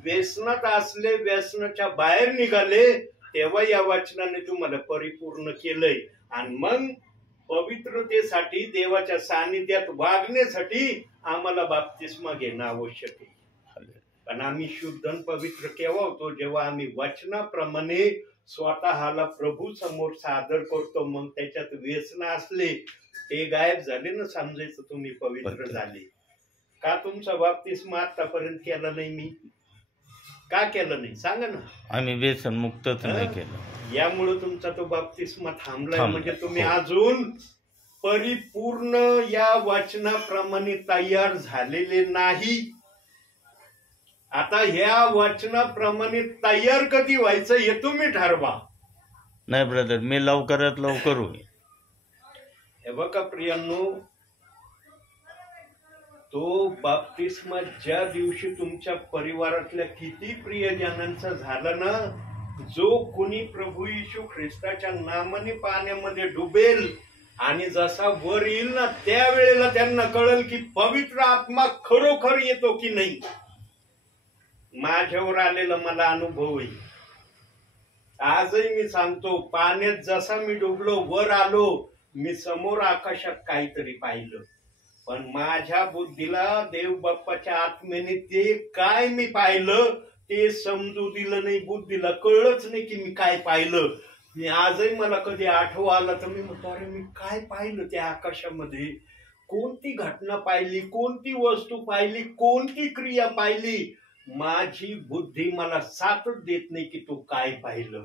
व्यसनात असले, व्यसनाच्या बाहेर निघाले, तेव्हा या वचनाने तुम्हाला परिपूर्ण केलंय. आणि मग पवित्रतेसाठी, देवाच्या सानिध्यात वागण्यासाठी आम्हाला बाप्तिस्मा घेणं आवश्यक आहे. पण आम्ही शुद्ध आणि पवित्र केव्हा होतो? जेव्हा आम्ही वचनाप्रमाणे स्वतःला प्रभू समोर सादर करतो. मग त्याच्यात व्यसन असले ते गायब झाले ना, समजायचं तुम्ही पवित्र झाले. का तुमचा बाप्तिस्मा आतापर्यंत केला नाही मी? का केलं नाही सांगा ना? आम्ही व्यसन मुक्तच नाही केलं. यामुळे तुमचा तो बाप्तिस्मा थांबलाय. म्हणजे तुम्ही अजून परिपूर्ण या वचनाप्रमाणे तयार झालेले नाही. आता ह्या वचनाप्रमाणे तयार कधी व्हायचं हे तुम्ही ठरवा. नाही ब्रदर, मी लवकरात लवकर होईल. हे बघा प्रियांनो, तो बाप्तिस्मा ज्या दिवशी तुमच्या परिवारातल्या किती प्रियजनांचा झाला ना, जो कुणी प्रभू येशू ख्रिस्ताच्या नामाने पाण्यामध्ये डुबेल आणि जसा वर येईल ना, त्यावेळेला त्यांना कळेल की पवित्र आत्मा खरोखर येतो की नाही. माझ्यावर आलेला मला अनुभव आहे. आजही मी सांगतो, पाण्यात जसा मी डुबलो, वर आलो, मी समोर आकाशात काहीतरी पाहिलं, पण माझ्या बुद्धीला देव बाप्पाच्या आत्म्याने ते काय मी पाहिलं ते समजू दिलं नाही. बुद्धीला कळलंच नाही की मी काय पाहिलं. मी आजही मला कधी आठवं आला तर मी म्हणतो, अरे मी काय पाहिलं त्या आकाशामध्ये, कोणती घटना पाहिली, कोणती वस्तू पाहिली, कोणती क्रिया पाहिली. माझी बुद्धी मला साथच देत नाही की तू काय पाहिलं.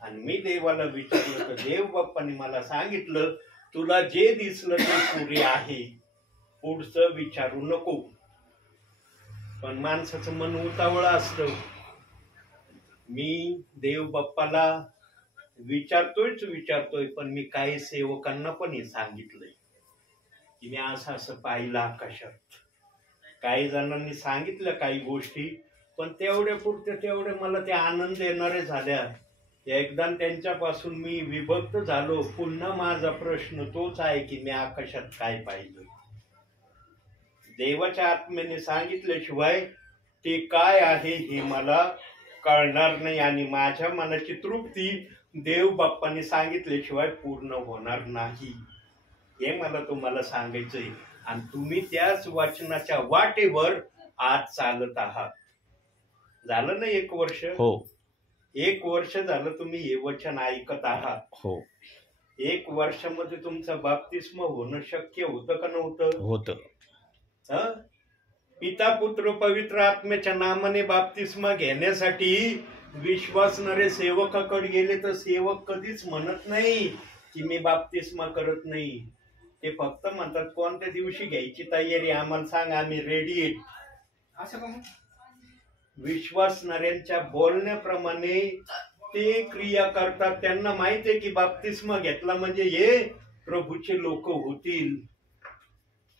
आणि मी देवाला विचारलं तर देव बाप्पाने मला सांगितलं, तुला जे दिसलं ते पुरे आहे, पुढचं विचारू नको. पण माणसाचं मन उतावळं असतं. मी देव बाप्पाला विचारतोय, पण मी काही सेवकांना पण हे सांगितलंय की मी असं असं पाहिलं आकाशात. काही जणांनी सांगितलं काही गोष्टी, पण तेवढ्या पुरत्या तेवढ्या मला त्या आनंद देणारे झाल्या. एकदा त्यांच्यापासून मी विभक्त झालो. पुन्हा माझा प्रश्न तोच आहे की मी आकाशात काय पाहिलं. देवाच्या आत्म्याने सांगितल्याशिवाय ते काय आहे हे मला कळणार नाही, आणि माझ्या मनाची तृप्ती देव बाप्पाने सांगितल्याशिवाय पूर्ण होणार नाही. हे मला तुम्हाला सांगायचंय. आणि तुम्ही त्याच वचनाच्या वाटेवर आज चालत आहात. झालं ना 1 वर्ष? हो. 1 वर्ष झालं तुम्ही हे वचन ऐकत आहात. हो. 1 वर्षामध्ये तुमचं बाप्तिस्म होणं शक्य होतं का नव्हतं? होतं. पिता पुत्र पवित्र आत्म्याच्या नामाने बाप्तिस्मा घेण्यासाठी विश्वासणारे सेवकाकडे गेले तर सेवक कधीच म्हणत नाही की मी बाप्तिस्मा करत नाही. ते फक्त म्हणतात कोणत्या दिवशी घ्यायची तयारी आम्हाला सांग, आम्ही रेडी आहेत. असं विश्वासणाऱ्यांच्या बोलण्याप्रमाणे ते क्रिया करतात. त्यांना माहिती आहे की बाप्तिस्मा घेतला म्हणजे हे प्रभूचे लोक होतील.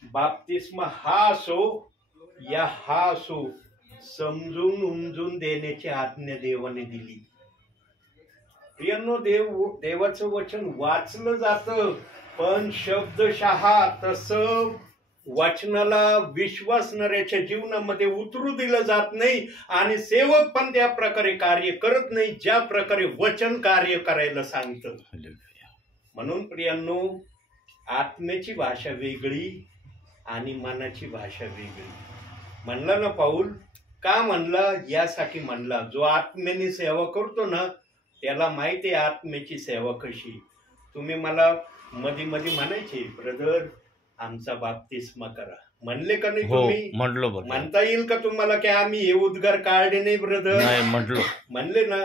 बाप्तिस्मा हा असो या हा असो, समजून उमजून देण्याची आज्ञा देवाने दिली. प्रियांनो, देवाचं वचन वाचलं जातं, पण शब्दशः तसं वचनाला विश्वासणाऱ्याच्या जीवनामध्ये उतरू दिलं जात नाही. आणि सेवक पण त्या प्रकारे कार्य करत नाही ज्या प्रकारे वचन कार्य करायला सांगतं. म्हणून प्रियांनो, आत्म्याची भाषा वेगळी आणि मनाची भाषा वेगळी. म्हणला ना पाऊल, का म्हणला? यासाठी म्हणला, जो आत्म्याने सेवा करतो ना त्याला माहिती आहे आत्म्याची सेवा कशी. तुम्ही मला मध्ये मध्ये म्हणायचे, ब्रदर आमचा बाप्तिस्मा करा, म्हणले का नाही तुम्ही? म्हटलो. म्हणता येईल का तुम्हाला की आम्ही हे उद्गार काढले नाही ब्रदर? नाही म्हटलो. म्हणले ना.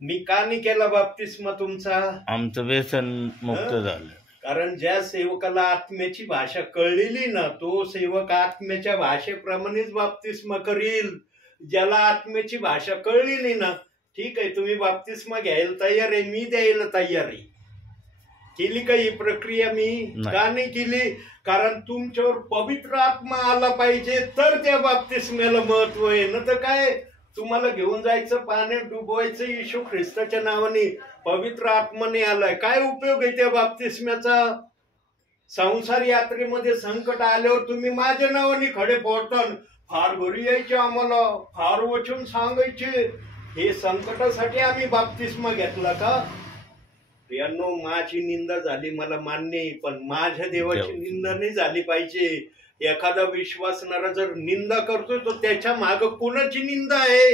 मी का नाही केला बाप्तिस्मा तुमचा? आमचं व्यसन मुक्त झालं. कारण ज्या सेवकाला आत्म्याची भाषा कळलेली ना, तो सेवक आत्म्याच्या भाषेप्रमाणेच बाप्तिस्मा करील. ज्याला आत्म्याची भाषा कळलेली ना, ठीक आहे तुम्ही बाप्तिस्मा घ्यायला तयार आहे, मी द्यायला तयार आहे. केली का ही प्रक्रिया? मी का नाही केली? कारण तुमच्यावर पवित्र आत्मा आला पाहिजे तर त्या बाप्तिस्म्याला महत्व आहे. न तर काय तुम्हाला घेऊन जायचं, पाण्यात डुबवायचं येशू ख्रिस्ताच्या नावाने, पवित्र आत्माने आलाय, काय उपयोग आहे त्या बाप्तिस्म्याचा? संसार यात्रेमध्ये संकट आल्यावर तुम्ही माझ्या नावाने खडे फोडतान, फार घरी यायचे, आम्हाला फार वचन सांगायचे. हे संकटासाठी आम्ही बाप्तिस्मा घेतला का? प्रियांनो, माझी निंदा झाली मला मान्य आहे, पण माझ्या देवाची निंदा नाही झाली पाहिजे. एखादा विश्वासणारा जर निंदा करतोय तर त्याच्या माग कोणाची निंदा आहे?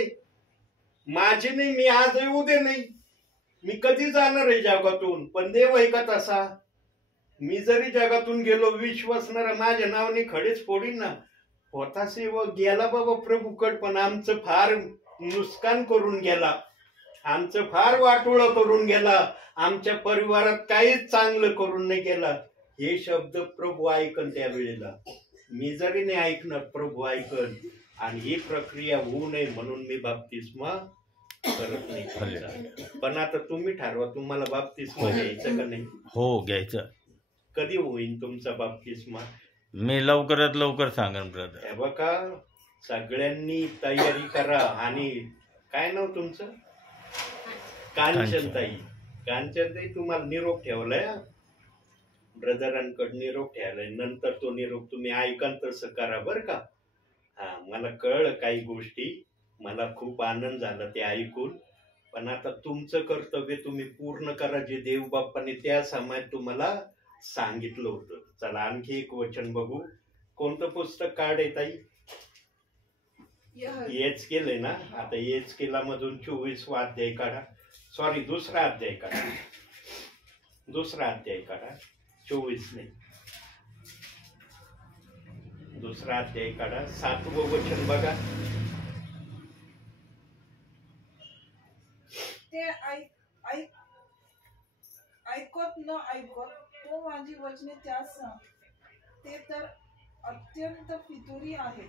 माझी नाही. मी आज उद्या नाही, मी कधी जाणार आहे जगातून, पण देव आहे का तसा? मी जरी जगातून गेलो, विश्वासणारा माझ्या नावाने खडेच फोडीन ना. होता सेवक गेला बाबा प्रभूकड, पण आमचं फार नुकसान करून गेला, आमचं फार वाटोळं करून गेला, आमच्या परिवारात काहीच चांगलं करून नाही गेला. हे शब्द प्रभू ऐकन त्यावेळेला. मी जरी नाही ऐकणार, प्रभू ऐकन. आणि ही प्रक्रिया होऊ नये म्हणून मी बाप्तिस्मा करत नाही तुमचा. पण आता तुम्ही ठरवा तुम्हाला बाप्तिस्मा घ्यायचं का नाही. हो घ्यायचं. कधी होईल तुमचा बाप्तिस्मा. मी लवकरात लवकर सांगेन ब्रदर. हे बघा सगळ्यांनी तयारी करा. आणि काय नाव तुमचं. कांचनताई. कांचनताई तुम्हाला निरोप ठेवलाय ब्रदरांकडे निरोप ठेवलाय. नंतर तो निरोप तुम्ही ऐकन तसं करा बर का. हा मला कळलं काही गोष्टी. मला खूप आनंद झाला ते ऐकून. पण आता तुमचं कर्तव्य तुम्ही पूर्ण करा जे देव बाप्पाने त्या समयात तुम्हाला सांगितलं होतं. चला आणखी एक वचन बघू. कोणतं पुस्तक काढे ताई. हेच केलंय ना. आता हेच केला मधून 24वा अध्याय काढा. सॉरी दुसरा अध्याय काढा. दुसरा अध्याय काढा. 24 नाही दुसरा अध्याय काढा. 7वं वचन बघा. ते ऐकत न ऐकत तो माझी वचने त्यास सांग. ते तर अत्यंत फितुरी आहेत.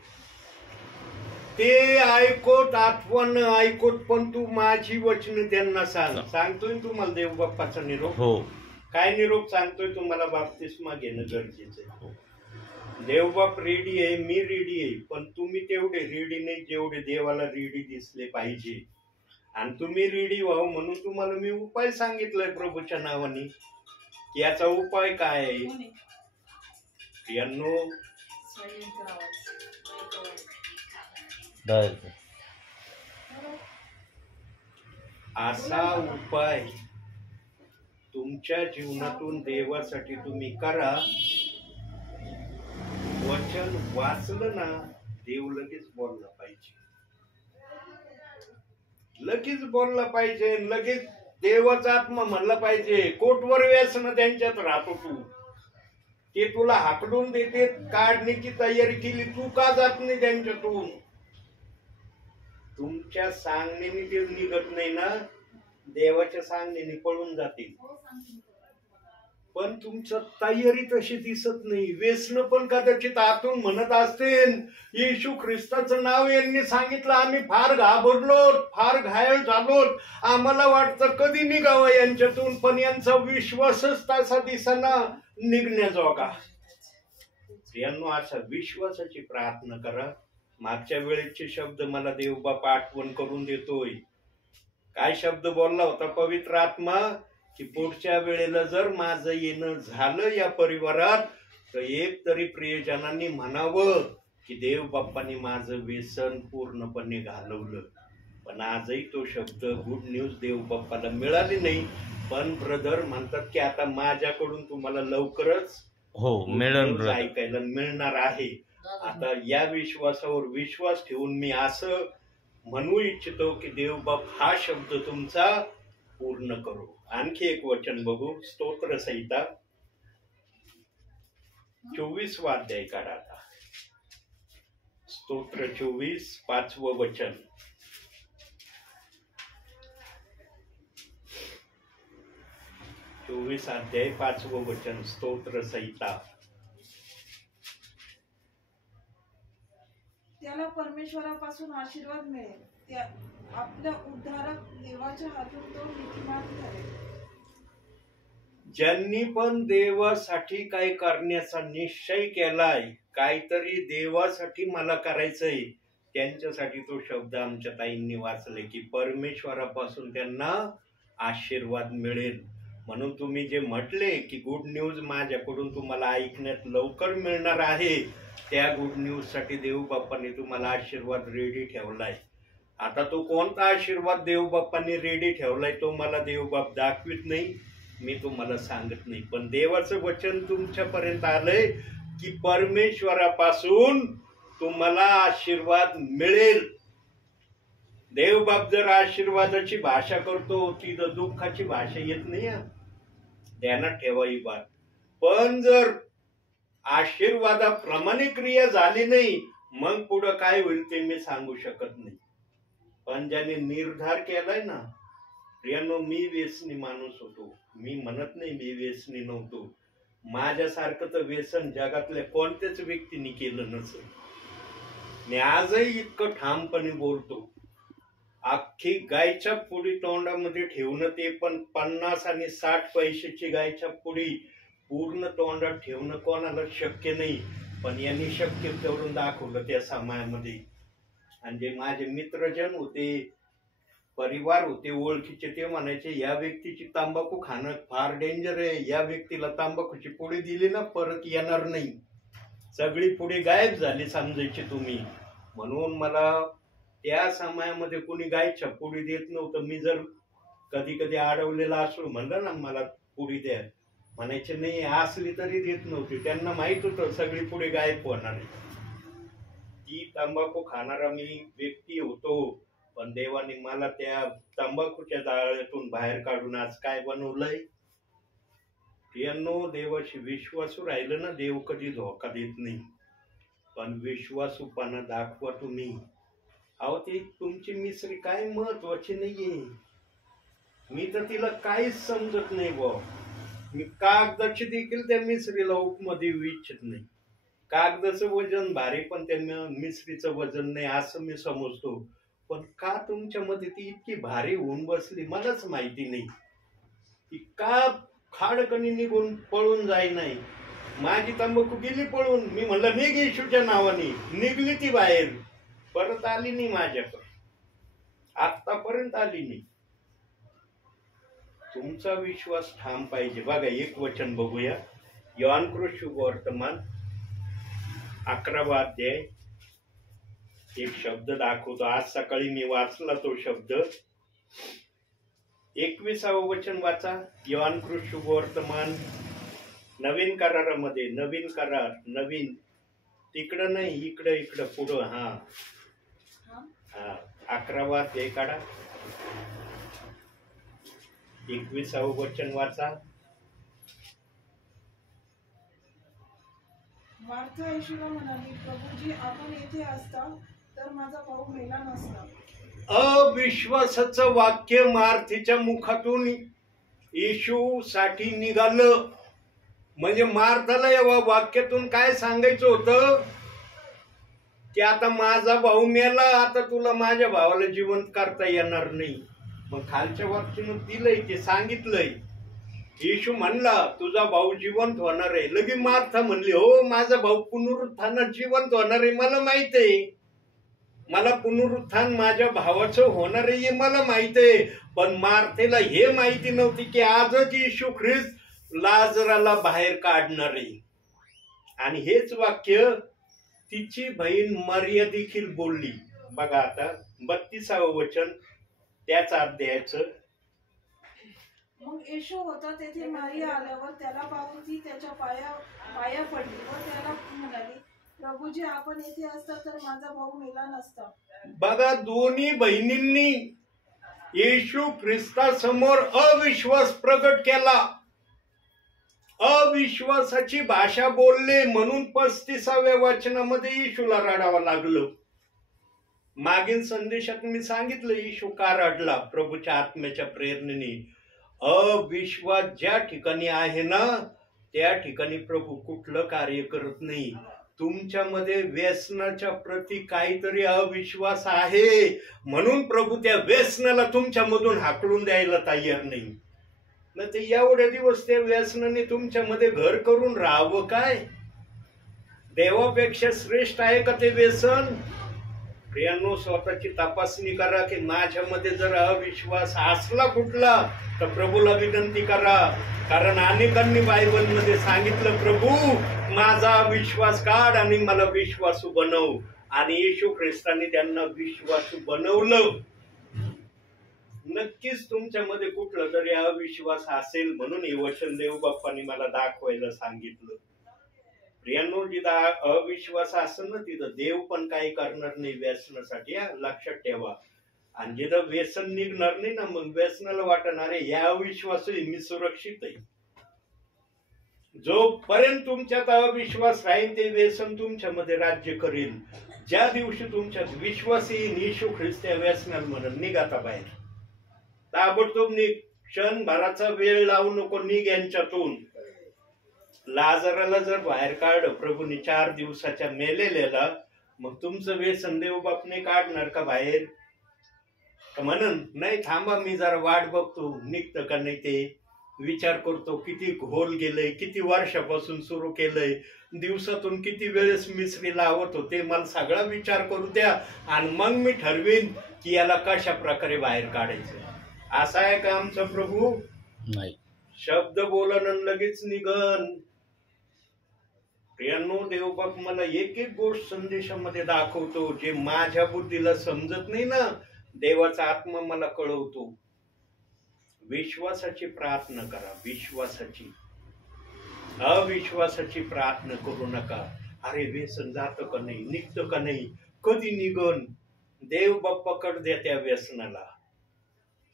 ते ऐकत आठवण ऐकत पण तू माझी वचने त्यांना सांग. सांगतोय तुम्हाला देव बाप्पाचा निरोप. हो. काय निरोप सांगतोय तुम्हाला. बाप्तिस्मा घेणं गरजेचं आहे. देवबाप रेडी आहे. मी रेडी आहे. पण तुम्ही तेवढे रेडी नाही जेवढे देवाला रेडी दिसले पाहिजे. आणि तुम्ही रेडी व्हावं म्हणून तुम्हाला मी उपाय सांगितलाय प्रभूच्या नावाने. याचा उपाय काय आहे. यांनो असा उपाय तुमच्या जीवनातून देवासाठी तुम्ही करा. वचन वाचलं ना देव लगेच बोलला पाहिजे. लगेच बोलला पाहिजे. लगेच देवाचा आत्मा म्हणला पाहिजे. कोटवर व्यसन त्यांच्यात राहतो तू. ते तुला हाकलून देते. काढण्याची तयारी केली तू का जात नाही त्यांच्यातून. तुमच्या सांगण्याने ते निघत नाही ना. देवाच्या सांगण्याने पळून जातील. पण तुमचं तयारी तशी दिसत नाही. व्यसन पण कदाचित आतून म्हणत असतील येशू ख्रिस्ताचं नाव यांनी सांगितलं आम्ही फार घाबरलो फार घायल झालो. आम्हाला वाटतं कधी निघावं यांच्यातून. पण यांचा विश्वासच तसा दिसना निघण्याजोगा. यांनो अशा विश्वासाची प्रार्थना करा. मागच्या वेळेचे शब्द मला देवबाप आठवण करून देतोय. काय शब्द बोलला होता पवित्र आत्मा की पुढच्या वेळेला जर माझं येणं झालं या परिवारात तर एक तरी प्रियजनांनी म्हणावं की देव बाप्पांनी माझं व्यसन पूर्णपणे घालवलं. पण आजही तो शब्द गुड न्यूज देव बाप्पाला मिळाली नाही. पण ब्रदर म्हणतात की आता माझ्याकडून तुम्हाला लवकरच मिळेल ऐकायला मिळणार आहे. आता या विश्वासावर विश्वास ठेवून मी असं म्हणू इच्छितो की देव बाप हा शब्द तुमचा पूर्ण करू. आणखी एक वचन बघू. स्तोत्र संहिता 24वा अध्याय काढा. आता स्तोत्र 24 5वं वचन. अध्याय 5वं वचन. स्तोत्र संहिता. त्याला परमेश्वरापासून आशीर्वाद मिळेल. त्या आपल्या उद्धारक देवाच्या हातून तो नीतिमान ठरेल. ज्यांनी पण देवासाठी काय करण्याचा निश्चय केलाय काहीतरी देवासाठी मला करायचंय त्यांच्यासाठी तो शब्द आमच्या ताईंनी वाचले की परमेश्वरापासून त्यांना आशीर्वाद मिळेल. म्हणून तुम्ही जे म्हटले की गुड न्यूज माझ्याकडून तुम्हाला ऐकण्यात लवकर मिळणार आहे त्या गुड न्यूज साठी देव बाप्पांनी तुम्हाला आशीर्वाद रेडी ठेवलाय. आता तो कोणता आशीर्वाद देव बाप्पांनी रेडी ठेवलाय तो मला देव बाप दाखवित नाही. मी तुम्हाला सांगत नाही. पण देवाचं वचन तुमच्यापर्यंत आलंय की परमेश्वरापासून तुम्हाला आशीर्वाद मिळेल. देवबाप जर आशीर्वादाची भाषा करतो ती तर दुःखाची भाषा येत नाही. ध्यानात ठेवा ही बात. पण जर आशीर्वादाप्रमाणे क्रिया झाली नाही मग पुढं काय होईल ते मी सांगू शकत नाही. पण ज्याने निर्धार केलाय ना प्रियानो मी व्यसनी माणूस होतो. मी म्हणत नाही मी व्यसनी नव्हतो. माझ्यासारखं तर व्यसन जगातल्या कोणत्याच व्यक्तीने केलं नसेल. मी आजही इतकं ठामपणे बोलतो अख्खी गायच्या पुडी तोंडामध्ये ठेवणं, ते पण 50 आणि 60 पैशाची गायच्या पुडी पूर्ण तोंडात ठेवणं कोणाला शक्य नाही, पण यांनी शक्य करून दाखवलं त्या समयामध्ये. आणि जे माझे मित्रजन होते, परिवार होते, ओळखीचे, ते म्हणायचे या व्यक्तीची तंबाखू खाणं फार डेंजर आहे, या व्यक्तीला तंबाखूची पुडी दिली ना परत येणार नाही, सगळी पुडी गायब झाली समजायची तुम्ही. म्हणून मला त्या समयामध्ये कोणी गायच्या पुडी देत नव्हतं. मी जर कधी कधी अडवलेला असलो म्हणलं ना मला पुडी द्या, म्हणायचे नाही, असली तरी देत नव्हती. त्यांना माहित होतं सगळी पुडी गायब होणार आहे. ती तंबाखू खाणारा मी व्यक्ती होतो, पण देवाने मला त्या तंबाखूच्या जाळ्यातून बाहेर काढून आज काय बनवलंय. यांनो, देवाशी विश्वासू राहिलं ना, देव कधी धोका देत नाही. पण विश्वासूपणा दाखवा तुम्ही. अहो, ते तुमची मिसरी काय महत्वाची नाहीये. मी तर तिला काहीच समजत नाही बुवा. मी कागदाची देखील त्या मिसरीला उपमा देऊ इच्छित नाही. कागदाचं वजन भारी, पण त्या मिसरीचं वजन नाही असं मी समजतो. पण का तुमच्यामध्ये ती इतकी भारी होऊन बसली मलाच माहिती नाही. ती का खाडकणी निघून पळून जाई नाही. माझी तंबाखू गेली पळून, मी म्हणलं निघ येशूच्या नावाने, निघली ती बाहेर, परत आली नाही माझ्याकडे, आतापर्यंत आली नाही. तुमचा विश्वास ठाम पाहिजे. बघा, एक वचन बघूया, योहान शुभवर्तमान 11वा अध्याय. एक शब्द दाखवतो, आज सकाळी मी वाचला तो शब्द. 21वं वचन वाचा. योहान शुभवर्तमान नवीन करारामध्ये, नवीन करार, नवीन, तिकडं नाही, इकडं पुढं. हा 11वा अध्याय काढा, 21वं वचन वाचा. मार्था येशूला म्हणाली, प्रभूजी आपण येथे असता तर माझा भाऊ मेला नसता. अविश्वासाचं वाक्य मार्थेच्या मुखातून येशू साठी निघालं. म्हणजे मार्थाला या वाक्यातून काय सांगायचं होतं की आता माझा भाऊ मेला, आता तुला माझ्या भावाला जिवंत करता येणार नाही. मग खालच्या वाक्यानं दिलंय, ते सांगितलंय. येशू म्हणला तुझा भाऊ जिवंत होणार आहे. लगे मार्था म्हणली, हो माझा भाऊ पुनरुत्थानात जिवंत होणार आहे, मला माहित आहे. मला पुनरुत्थान माझ्या भावाचं होणार आहे हे मला माहित आहे. पण मार्थेला हे माहिती नव्हती की आजच येशू ख्रिस्त लाजराला बाहेर काढणार आहे. आणि हेच वाक्य तिची बहीण मरिया देखील बोलली. बघा आता 32वं वचन त्याच अध्यायाचं. मग येशू होता तेथे मारिया आल्यावर त्याला पाहून ती त्याच्या पाया पडली व त्याला म्हणाली, प्रभूजी आपण येथे असता तर माझा भाऊ मेला नसता. बघा, दोन्ही बहिणींनी येशू ख्रिस्तासमोर अविश्वास प्रगट केला, अविश्वासाची भाषा बोलले. म्हणून 35व्या वचनामध्ये येशूला रडावं लागलं. मागील संदेशात मी सांगितलं येशू का रडला. प्रभूच्या आत्म्याच्या प्रेरणेने. अविश्वास ज्या ठिकाणी आहे ना, त्या ठिकाणी प्रभू कुठलं कार्य करत नाही. तुमच्यामध्ये व्यसनाच्या प्रती काहीतरी अविश्वास आहे, म्हणून प्रभू त्या व्यसनाला तुमच्यामधून हाकलून द्यायला तयार नाही. न ते एवढे दिवस त्या व्यसनाने तुमच्यामध्ये घर करून राहावं काय? देवापेक्षा श्रेष्ठ आहे का ते व्यसन? प्रियांनो, स्वतःची तपासणी करा की माझ्यामध्ये जर अविश्वास असला कुठला तर प्रभूला विनंती करा. कारण अनेकांनी बायबलमध्ये सांगितलं, प्रभू माझा विश्वास काढ आणि मला विश्वासू बनव. आणि येशू ख्रिस्ताने त्यांना विश्वासू बनवलं. नक्कीच तुमच्यामध्ये कुठला तरी अविश्वास असेल, म्हणून हे वचन देव बाप्पांनी मला दाखवायला सांगितलं. प्रियांनो, जिथं अविश्वास असेल ना, तिथं देव पण काही करणार नाही व्यसनासाठी, लक्षात ठेवा. आणि जिथं व्यसन निघणार नाही ना, मग व्यसनाला वाटणार आहे या अविश्वास मी सुरक्षित आहे. जोपर्यंत तुमच्यात अविश्वास राहील ते व्यसन तुमच्यामध्ये राज्य करेल. ज्या दिवशी तुमच्यात विश्वास येईल, येशू ख्रिस्त या व्यसनाला म्हणून निघाता बाहेर, ताबडतोब निघ. क्षणभराचा वेळ लावू नको, निघ यांच्यातून. लाजराला जर बाहेर काढलं प्रभूने 4 दिवसाच्या मेलेल्याला, मग तुमचं व्यसन देव बापने काढणार का बाहेर? म्हणून नाही थांबा, मी जरा वाट बघतो निघतं का नाही ते विचार करतो. किती होल गेलंय, किती वर्षापासून सुरू केलंय, दिवसातून किती वेळेस मिसरी लावत होते, मला सगळा विचार करू द्या आणि मग मी ठरवीन की याला कशा प्रकारे बाहेर काढायचं. असा आहे का आमचा प्रभू? नाही. शब्द बोलन आणि लगेच निघन. प्रियांनो, देवबाप मला एक एक गोष्ट संदेशामध्ये दाखवतो जे माझ्या बुद्धीला समजत नाही ना, देवाचा आत्मा मला कळवतो. विश्वासाची प्रार्थना करा, विश्वासाची. अविश्वासाची प्रार्थना करू नका. अरे व्यसन जातं का नाही, निघतं का नाही, कधी निघन. देव बाप्पाकडे द्या त्या व्यसनाला.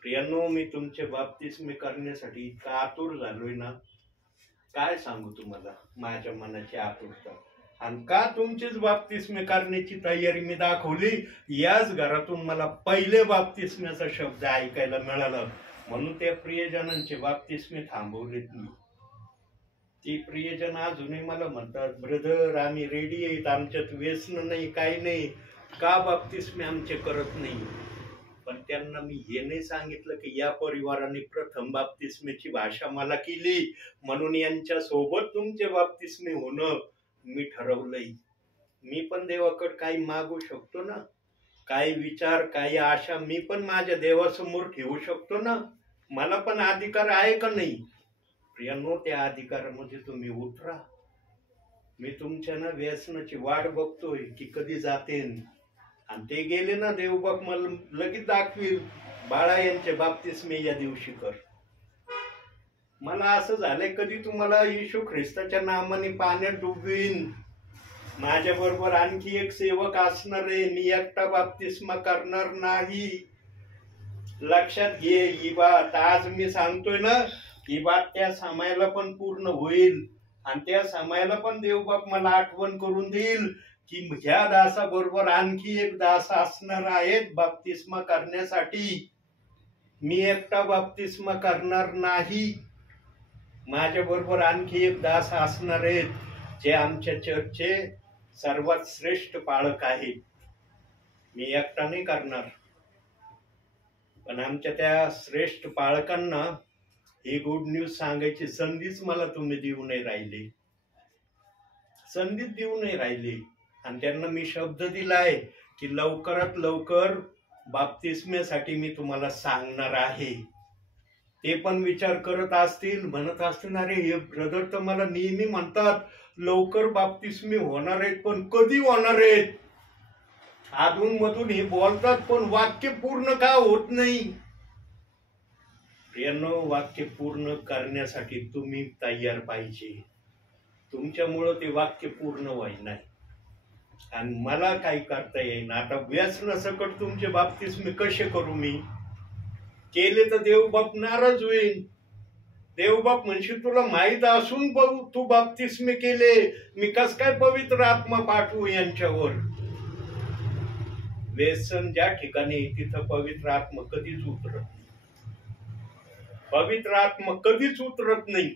प्रियांनो, मी तुमच्या बाबतीस्मे करण्यासाठी इतका आतुर झालोय ना, काय सांगू तुम्हाला माझ्या मनाची आतुरता. आणि का तुमचेच बाबतीस्मे करण्याची तयारी मी दाखवली. याच घरातून मला पहिले बाबतीस्म्याचा शब्द ऐकायला मिळाला, म्हणून त्या प्रियजनांचे बाबतीस्मे थांबवलेत मी. ती प्रियजन अजूनही मला म्हणतात, ब्रदर आम्ही रेडी आहेत, आमच्यात व्यसन नाही, काही नाही, का बाबतीस्मे आमचे करत नाही. पण त्यांना मी हे नाही सांगितलं की या परिवाराने प्रथम बाबतिस्मेची भाषा मला केली, म्हणून यांच्या सोबत तुमचे बाबतिस्मे होणं मी ठरवलंय. मी पण देवाकडे काही मागू शकतो ना, काही विचार, काही आशा मी पण माझ्या देवासमोर ठेवू शकतो ना. मला पण अधिकार आहे का नाही? प्रियांनो, त्या अधिकारामध्ये तुम्ही उतरा. मी तुमच्या ना व्यसनाची वाट बघतोय की कधी जातेन. आणि ते गेले ना, देवबाप मला लगेच दाखवील, बाळा यांच्या बाबतीस्मे या दिवशी कर. मला असं झालंय, कधी तुम्हाला येशू ख्रिस्ताच्या नावाने पाण्यात डुबवीन. माझ्या बरोबर आणखी एक सेवक असणार आहे, मी एकटा बाबतिस्मा करणार नाही. लक्षात घे ही बात. आज मी सांगतोय ना, ही बात त्या समयाला पण पूर्ण होईल. आणि त्या समयाला पण देवबाप मला आठवण करून देईल की ह्या दासाबरोबर आणखी एक दास असणार आहेत बाप्तिस्मा करण्यासाठी. मी एकटा बाप्तिस्मा करणार नाही. माझ्या बरोबर आणखी एक दास असणार आहेत जे आमच्या चर्चचे सर्वात श्रेष्ठ पाळक आहेत. मी एकटा नाही करणार. पण आमच्या त्या श्रेष्ठ पाळकांना ही गुड न्यूज सांगायची संधीच मला तुम्ही देऊ नाही राहिले, संधीच देऊ नाही राहिले. आणि त्यांना मी शब्द दिलाय की लवकरात लवकर बाप्तिस्म्यासाठी मी तुम्हाला सांगणार आहे. ते पण विचार करत असतील, म्हणत असतील, अरे हे ब्रदर तर मला नेहमी म्हणतात लवकर बाप्तिस्मे होणार आहेत, पण कधी होणार आहेत. अधून मधून हे बोलतात पण वाक्य पूर्ण का होत नाही. प्रियांनो, वाक्य पूर्ण करण्यासाठी तुम्ही तयार पाहिजे. तुमच्यामुळं ते वाक्य पूर्ण व्हायला नाही. आणि मला काही करता येईना. आता व्यसनासकट तुमचे बाबतीस्मे कसे करू मी? केले तर देवबाप नाराज होईल. देवबाप म्हणशील तुला माहित असून तू बाबतिस्मे केले, मी कस काय पवित्र आत्मा पाठवू यांच्यावर. व्यसन ज्या ठिकाणी तिथं पवित्र आत्मा कधीच उतरत, पवित्र आत्मा कधीच उतरत नाही.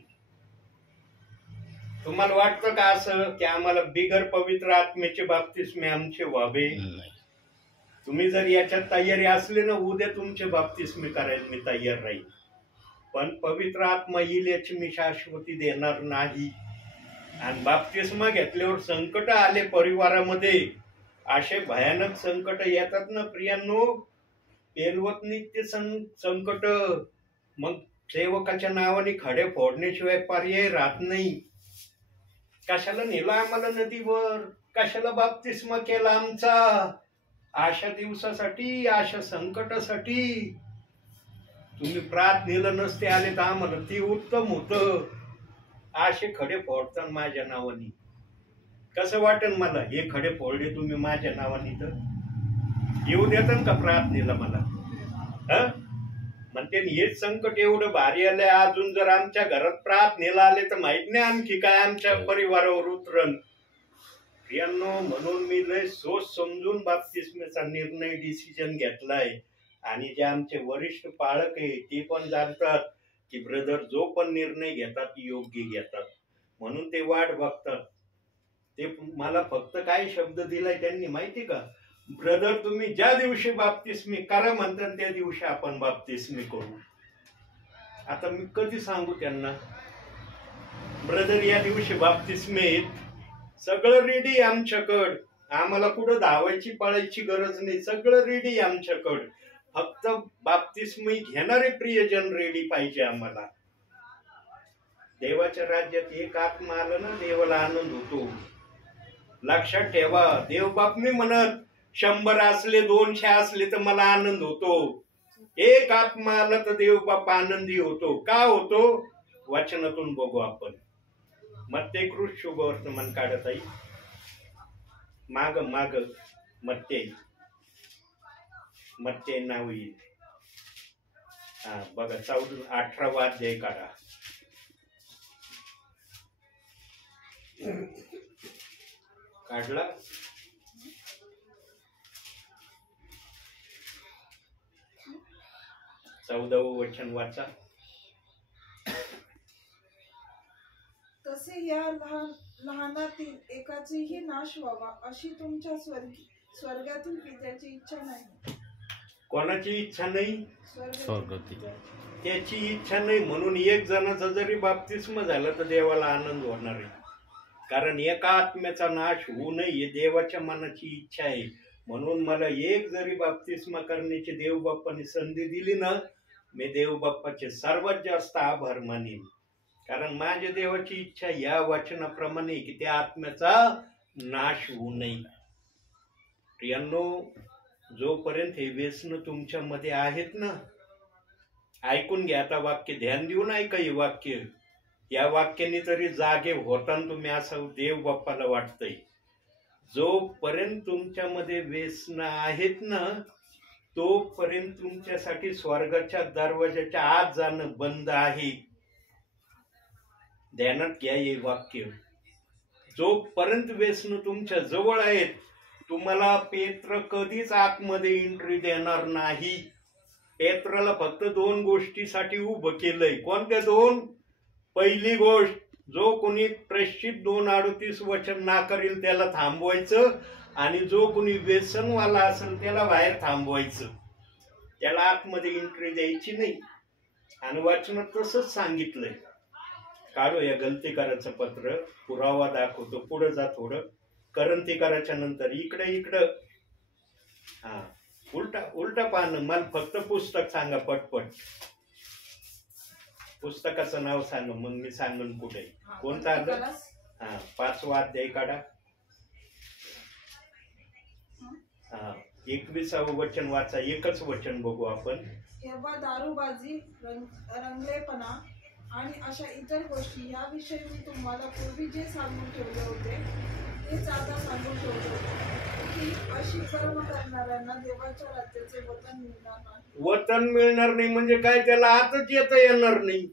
तुम्हाला वाटतं का असं की आम्हाला बिगर पवित्र आत्म्याचे बाबतिस्मे आमचे व्हावे? तुम्ही जर याच्यात तयारी असले ना, उद्या तुमचे बाबतिस्मे करायला मी तयार राहील. पण पवित्र आत्मा येईल याची मी शाश्वती देणार नाही. आणि बाबतिस्मा घेतल्यावर संकट आले परिवारामध्ये, असे भयानक संकट येतात ना प्रियांनो, पेलवत नाही ते संकट. मग सेवकाच्या नावाने खडे फोडण्याशिवाय पर्याय राहत नाही. कशाला नेला आम्हाला नदीवर, कशाला बाप्तिस्मा केला आमचा? अशा दिवसासाठी, अशा संकटासाठी. तुम्ही प्रार्थनेला नसते आले तर आम्हाला ते उत्तम होतं. असे खडे फोडतात माझ्या नावाने. कसं वाटेल मला हे खडे फोडले तुम्ही माझ्या नावाने तर? येऊ देतात का प्रार्थनेला मला? म्हणते हेच संकट एवढं भारी आलंय, अजून जर आमच्या घरात प्रार्थनेला आले तर माहित नाही आणखी काय आमच्या परिवारावर उतरण. प्रियांनो, म्हणून मी लय सोच समजून बाप्तिस्मेचा निर्णय, डिसिजन घेतलाय. आणि जे आमचे वरिष्ठ पाळक आहे ते पण जाणतात की ब्रदर जो पण निर्णय घेतात योग्य घेतात, म्हणून ते वाट बघतात. ते मला फक्त काय शब्द दिलाय त्यांनी माहिती का? ब्रदर तुम्ही ज्या दिवशी बाप्तिस्मी करा म्हणतात त्या दिवशी आपण बाप्तिस्मी करू. आता मी कधी सांगू त्यांना, ब्रदर या दिवशी बाप्तिस्मीत सगळं रेडी आमच्याकडं, आम्हाला कुठं धावायची पळायची गरज नाही, सगळं रेडी आमच्याकडं, फक्त बाप्तिस्मी घेणारे प्रियजन रेडी पाहिजे आम्हाला. देवाच्या राज्यात एक आत्मा आला ना देवाला आनंद होतो. लक्षात ठेवा, देव बाप मी म्हणत 100 असले 200 असले तर मला आनंद होतो. एक आत्मा आला तर देव बाप आनंदी होतो. का होतो? वचनातून बघू आपण. मत्ते कृष्ण शुभ वर्तमान काढत आहे माग माग मत्ते नाव येईल. हा बघा 18वा अध्याय काढा. काढला? चौदावं वचन वाचा. तसे या लहानातील एकाचीही नाश व्हावा अशी तुमच्या स्वर्गातील पित्याची इच्छा नाही. कोणाची इच्छा नाही? स्वर्गातील. त्याची इच्छा नाही म्हणून एक जणाचा जरी बाप्तिस्म झाला तर देवाला आनंद होणार आहे. कारण एका आत्म्याचा नाश होऊ नये ही देवाच्या मनाची इच्छा आहे. म्हणून मला एक जरी बाप्तिस्मा करण्याची देव बाप्पाने संधी दिली ना, मी देव बाप्पाचे सर्वात जास्त आभार मानेन. कारण माझ्या देवाची इच्छा या वचनाप्रमाणे की त्या आत्म्याचा नाश होऊ नये. प्रियांनो, जोपर्यंत हे व्यसन तुमच्या मध्ये आहेत ना, ऐकून घ्या आता वाक्य, ध्यान देऊन ऐका हे वाक्य. या वाक्याने तरी जागे होताना तुम्ही असं देव बाप्पाला वाटतंय. जोपर्यंत तुमच्यामध्ये व्यसन आहेत ना, तोपर्यंत तुमच्यासाठी स्वर्गाच्या दरवाजाच्या आत जाणं बंद आहे. ध्यानात घ्या हे वाक्य. जोपर्यंत व्यसन तुमच्या जवळ आहेत, तुम्हाला पेत्र कधीच आतमध्ये एंट्री देणार नाही. पेत्राला फक्त 2 गोष्टीसाठी उभं केलंय. कोणत्या 2? पहिली गोष्ट, जो कोणी प्रेषित 2:38 वचन नाकारेल त्याला थांबवायचं, आणि जो कोणी व्यसनवाला असेल त्याला बाहेर थांबवायचं. त्याला आतमध्ये एंट्री द्यायची नाही. आणि वचनात तसंच सांगितलंय. काढू या गलतीकाराचं पत्र, पुरावा दाखवतो. पुढे जा थोडं, करंतीकाराच्या नंतर इकडं हा उलटा पाहणं. मला फक्त पुस्तक सांगा पटपट. पुस्तकाचं नाव सांगा, मग मी सांगन कुठे कोणतं आलं. हा 5वा अध्याय काढा. हा 21वं वचन वाचा. एकच वचन बघू आपण. तेव्हा दारूबाजी, रंगलेपणा आणि अशा इतर गोष्टी याविषयी मी तुम्हाला पूर्वी जे सांगून ठेवले होते तेच आता सांगून ठेवले होते की अशी कर्म करणाऱ्यांना देवाच्या राज्याचे वतन मिळणार नाही. वतन मिळणार नाही म्हणजे काय? त्याला आतच येता येणार नाही.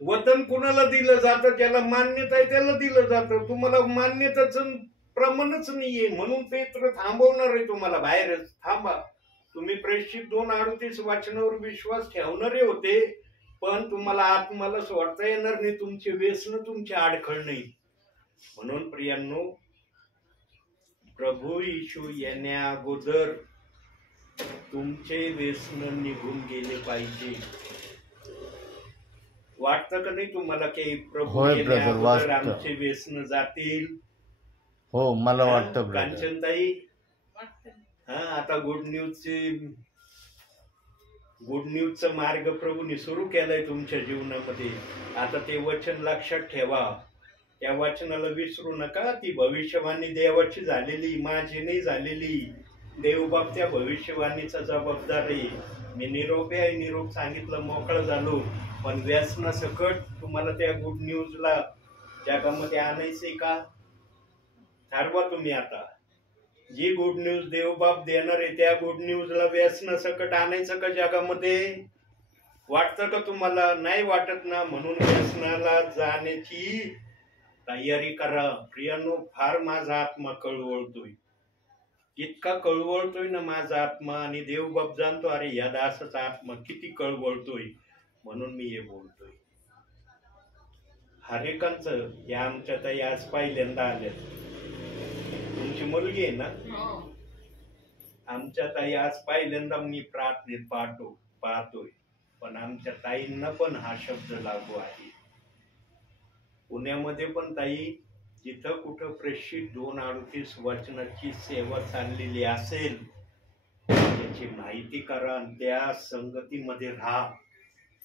वतन कुणाला दिलं जातं? ज्याला मान्यता आहे त्याला दिलं जातं. तुम्हाला मान्यताच प्रमाणच नाहीये, म्हणून पेत्र थांबवणार आहे तुम्हाला. बाहेरच थांबा. तुम्ही प्रेषित 2:38 वचनावर विश्वास ठेवणारे होते, पण तुम्हाला आत्माला सोडता येणार नाही. तुमचे व्यसन तुमचे आडखळ नाही. म्हणून प्रियांनो, प्रभू येशू येण्या अगोदर तुमचे व्यसन निघून गेले पाहिजे. वाटतं का नाही तुम्हाला की प्रभू येण्या अगोदर आमचे व्यसन जातील? हो, मला वाटतं. कांचनताई, हा आता गुड न्यूजचा मार्ग प्रभूने सुरू केलाय तुमच्या जीवनामध्ये. आता ते वचन लक्षात ठेवा. त्या वचनाला विसरू नका. ती भविष्यवाणी देवाची झालेली, माझी नाही झालेली. देवबाप त्या भविष्यवाणीचा जबाबदार आहे. मी निरोप सांगितलं, मोकळं झालो. पण व्यसनासकट तुम्हाला त्या गुड न्यूजला जगामध्ये आणायचंय का? ठरवा तुम्ही आता. जी गुड न्यूज देवबाप देणार आहे त्या गुड न्यूजला व्यसनासकट आणायचं का जगामध्ये? वाटतं का तुम्हाला? नाही वाटत ना. म्हणून व्यसनाला जाण्याची तयारी करा. प्रियांनो, फार माझा आत्मा कळवळतोय. इतका कळवळतोय ना माझा आत्मा, आणि देवबाप जाणतो अरे या दासाचा आत्मा किती कळवळतोय. म्हणून मी हे बोलतोय. हरेकांचं या आमच्या ताई आज पहिल्यांदा आल्यात. तुमची मुलगी आहे ना, हो. आमच्या ताई आज पहिल्यांदा मी प्रार्थनेत पाहतोय, पण आमच्या ताईंना पण हा शब्द लागू आहे. पुण्यामध्ये पण ताई जिथं कुठं प्रेषित 2:38 वचनाची सेवा चाललेली असेल त्याची माहिती करा आणि त्या संगतीमध्ये राहा.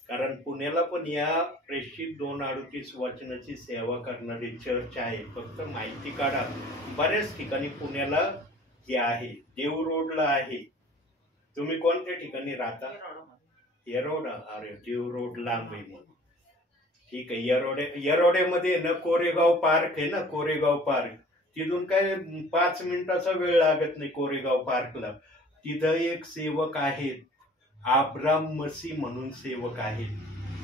कारण पुण्याला पण या प्रेषित 2:38 वचनाची सेवा करणारी चर्च आहे. फक्त माहिती काढा. बऱ्याच ठिकाणी पुण्याला हे आहे, देव रोडला आहे. तुम्ही कोणत्या ठिकाणी राहता? येरोडा. अरे देव रोड लांब आहे म्हणून. ठीक आहे. येरोड्यामध्ये ना कोरेगाव पार्क आहे ना, कोरेगाव पार्क. तिथून काय 5 मिनिटाचा वेळ लागत नाही कोरेगाव पार्कला. तिथं एक सेवक आहेत, अब्राम मसी म्हणून सेवक आहेत.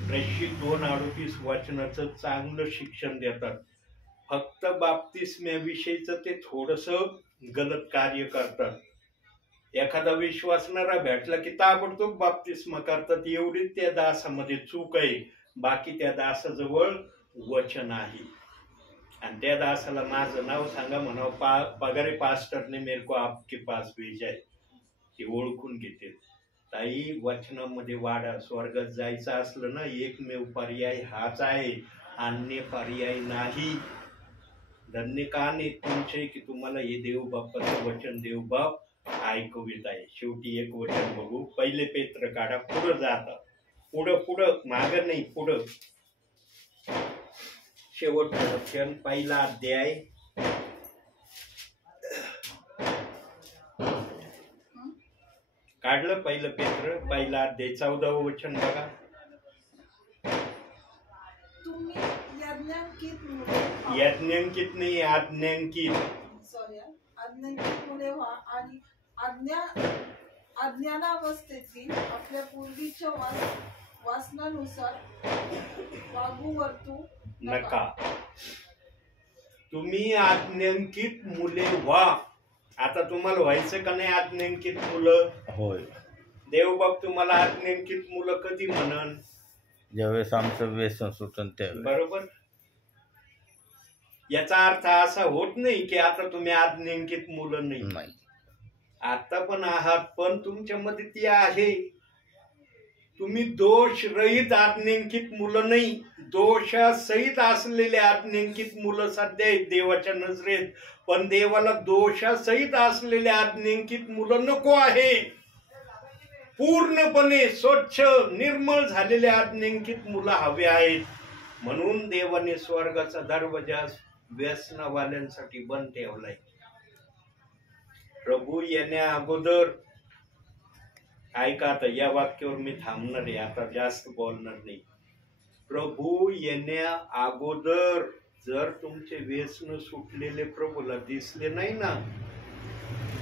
प्रेषित 2:38 वचनाचं चांगलं शिक्षण देतात. फक्त बाप्तिस्म्याविषयीचं ते थोडंसं गलत कार्य करतात. एखादा विश्वासणारा भेटला की ताबडतोब बाप्तिस्मा करतात. एवढीच त्या दासामध्ये चूक आहे. बाकी त्या दासाजवळ वचन आहे. आणि त्या दासाला माझं नाव सांगा म्हणावं, पगारे पास्टर ने मेरे को आपके पास भेजा है. ते ओळखून घेते. ताई वचनामध्ये वाढा. स्वर्गात जायचं असलं ना, एकमेव पर्याय हाच आहे, अन्य पर्याय नाही. धन्य का नाही तुमचे की तुम्हाला हे देव बाप्पाचं वचन देव बाप ऐकवित आहे. शेवटी एक वचन बघू. पहिले पेत्र काढा. पुढं जाता. पुढं मागं नाही, पुढं. शेवटचं वचन, पहिला अध्याय, काढलं पहिलं पेत्र, पहिला अध्याय 14वं वचन बघा. तुम्ही यज्ञांकित नाही, आज्ञांकित. सॉरी, अज्ञांकित मुळे व्हा आणि अज्ञानावस्थेतील आपल्या पूर्वीच्या वासनानुसार वागू वर्तू नका. तुम्ही आज्ञांकित मुले व्हा. आता तुम्हाला व्हायचं का नाही आज्ञांकित मुलं? होय. देवबाप तुम्हाला आज्ञांकित मुलं कधी म्हणन? ज्यावेळेस आमचं व्यसन सुटन त्यावेळेस. बरोबर. याचा अर्थ असा होत नाही की आता तुम्ही आज्ञांकित मुलं नाही. आता पण आहात, पण तुमच्यामध्ये ती आहे. तुम्ही दोष रहित आज्ञांकित मुलं नाही, दोषासहित असलेले आज्ञांकित मुलं सध्या आहेत देवाच्या नजरेत. पण देवाला दोषासहित असलेले आज्ञांकित मुलं नको आहे. पूर्णपणे स्वच्छ निर्मळ झालेले आज्ञांकित मुलं हवे आहेत. म्हणून देवाने स्वर्गाचा दरवाजा व्यसनवाल्यांसाठी बंद ठेवलाय. प्रभू येण्या अगोदर, ऐका आता या वाक्यावर मी थांबणार आहे, आता जास्त बोलणार नाही. प्रभू येण्या अगोदर जर तुमचे व्यसन सुटलेले प्रभूला दिसले नाही ना,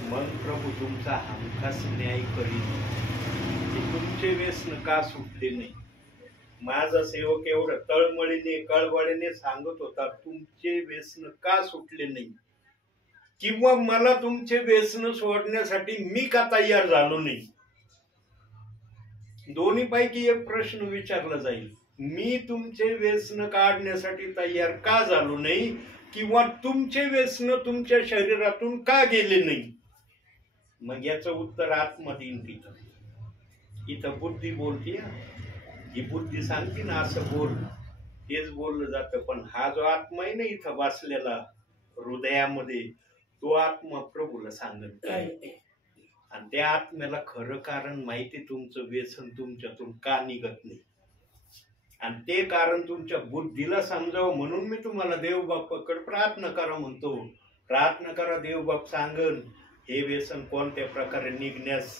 मग प्रभू तुमचा हमखास न्याय करील की तुमचे व्यसन का सुटले नाही. माझा सेवक एवढं तळमळीने कळवळीने सांगत होता, तुमचे व्यसन का सुटले नाही, किंवा मला तुमचे व्यसन सोडण्यासाठी मी का तयार झालो नाही. दोन्ही पैकी एक प्रश्न विचारला जाईल. मी तुमचे व्यसन काढण्यासाठी तयार का झालो नाही, किंवा तुमचे व्यसन तुमच्या शरीरातून का गेले नाही. मग याचं उत्तर आतमध्ये येईल. इथं बुद्धी बोलते, ही बुद्धी सांगते ना असं बोल, तेच बोललं जातं. पण हा जो आत्मा आहे ना इथं बसलेला हृदयामध्ये, तो आत्मा प्रभूला सांगत काय. आणि त्या आत्म्याला खरं कारण माहिती, तुमचं व्यसन तुमच्यातून का निघत नाही. आणि ते कारण तुमच्या बुद्धीला समजावं म्हणून मी तुम्हाला देवबापाकडे प्रार्थना करा म्हणतो. प्रार्थना करा, देवबाप सांगन हे व्यसन कोणत्या प्रकारे निघण्यास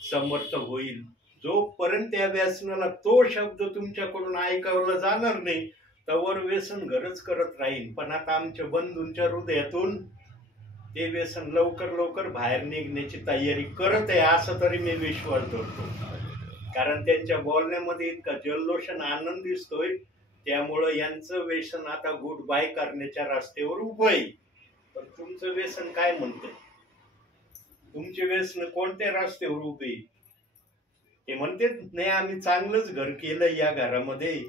समर्थ होईल. जोपर्यंत त्या व्यसनाला तो शब्द तुमच्याकडून ऐकवला जाणार नाही, तवर व्यसन गरज करत राहील. पण आता आमच्या बंधूंच्या हृदयातून ते व्यसन लवकर बाहेर निघण्याची तयारी करत आहे, असं तरी मी विश्वास धरतो. कारण त्यांच्या बोलण्यामध्ये इतका जल्लोष आणि आनंद दिसतोय. त्यामुळं यांचं व्यसन आता गुड बाय करण्याच्या रस्त्यावर उभं आहे. पण तुमचं व्यसन काय म्हणतंय? तुमचे व्यसन कोणत्या रस्त्यावर उभे? ते म्हणते नाही आम्ही चांगलंच घर केलं, या घरामध्ये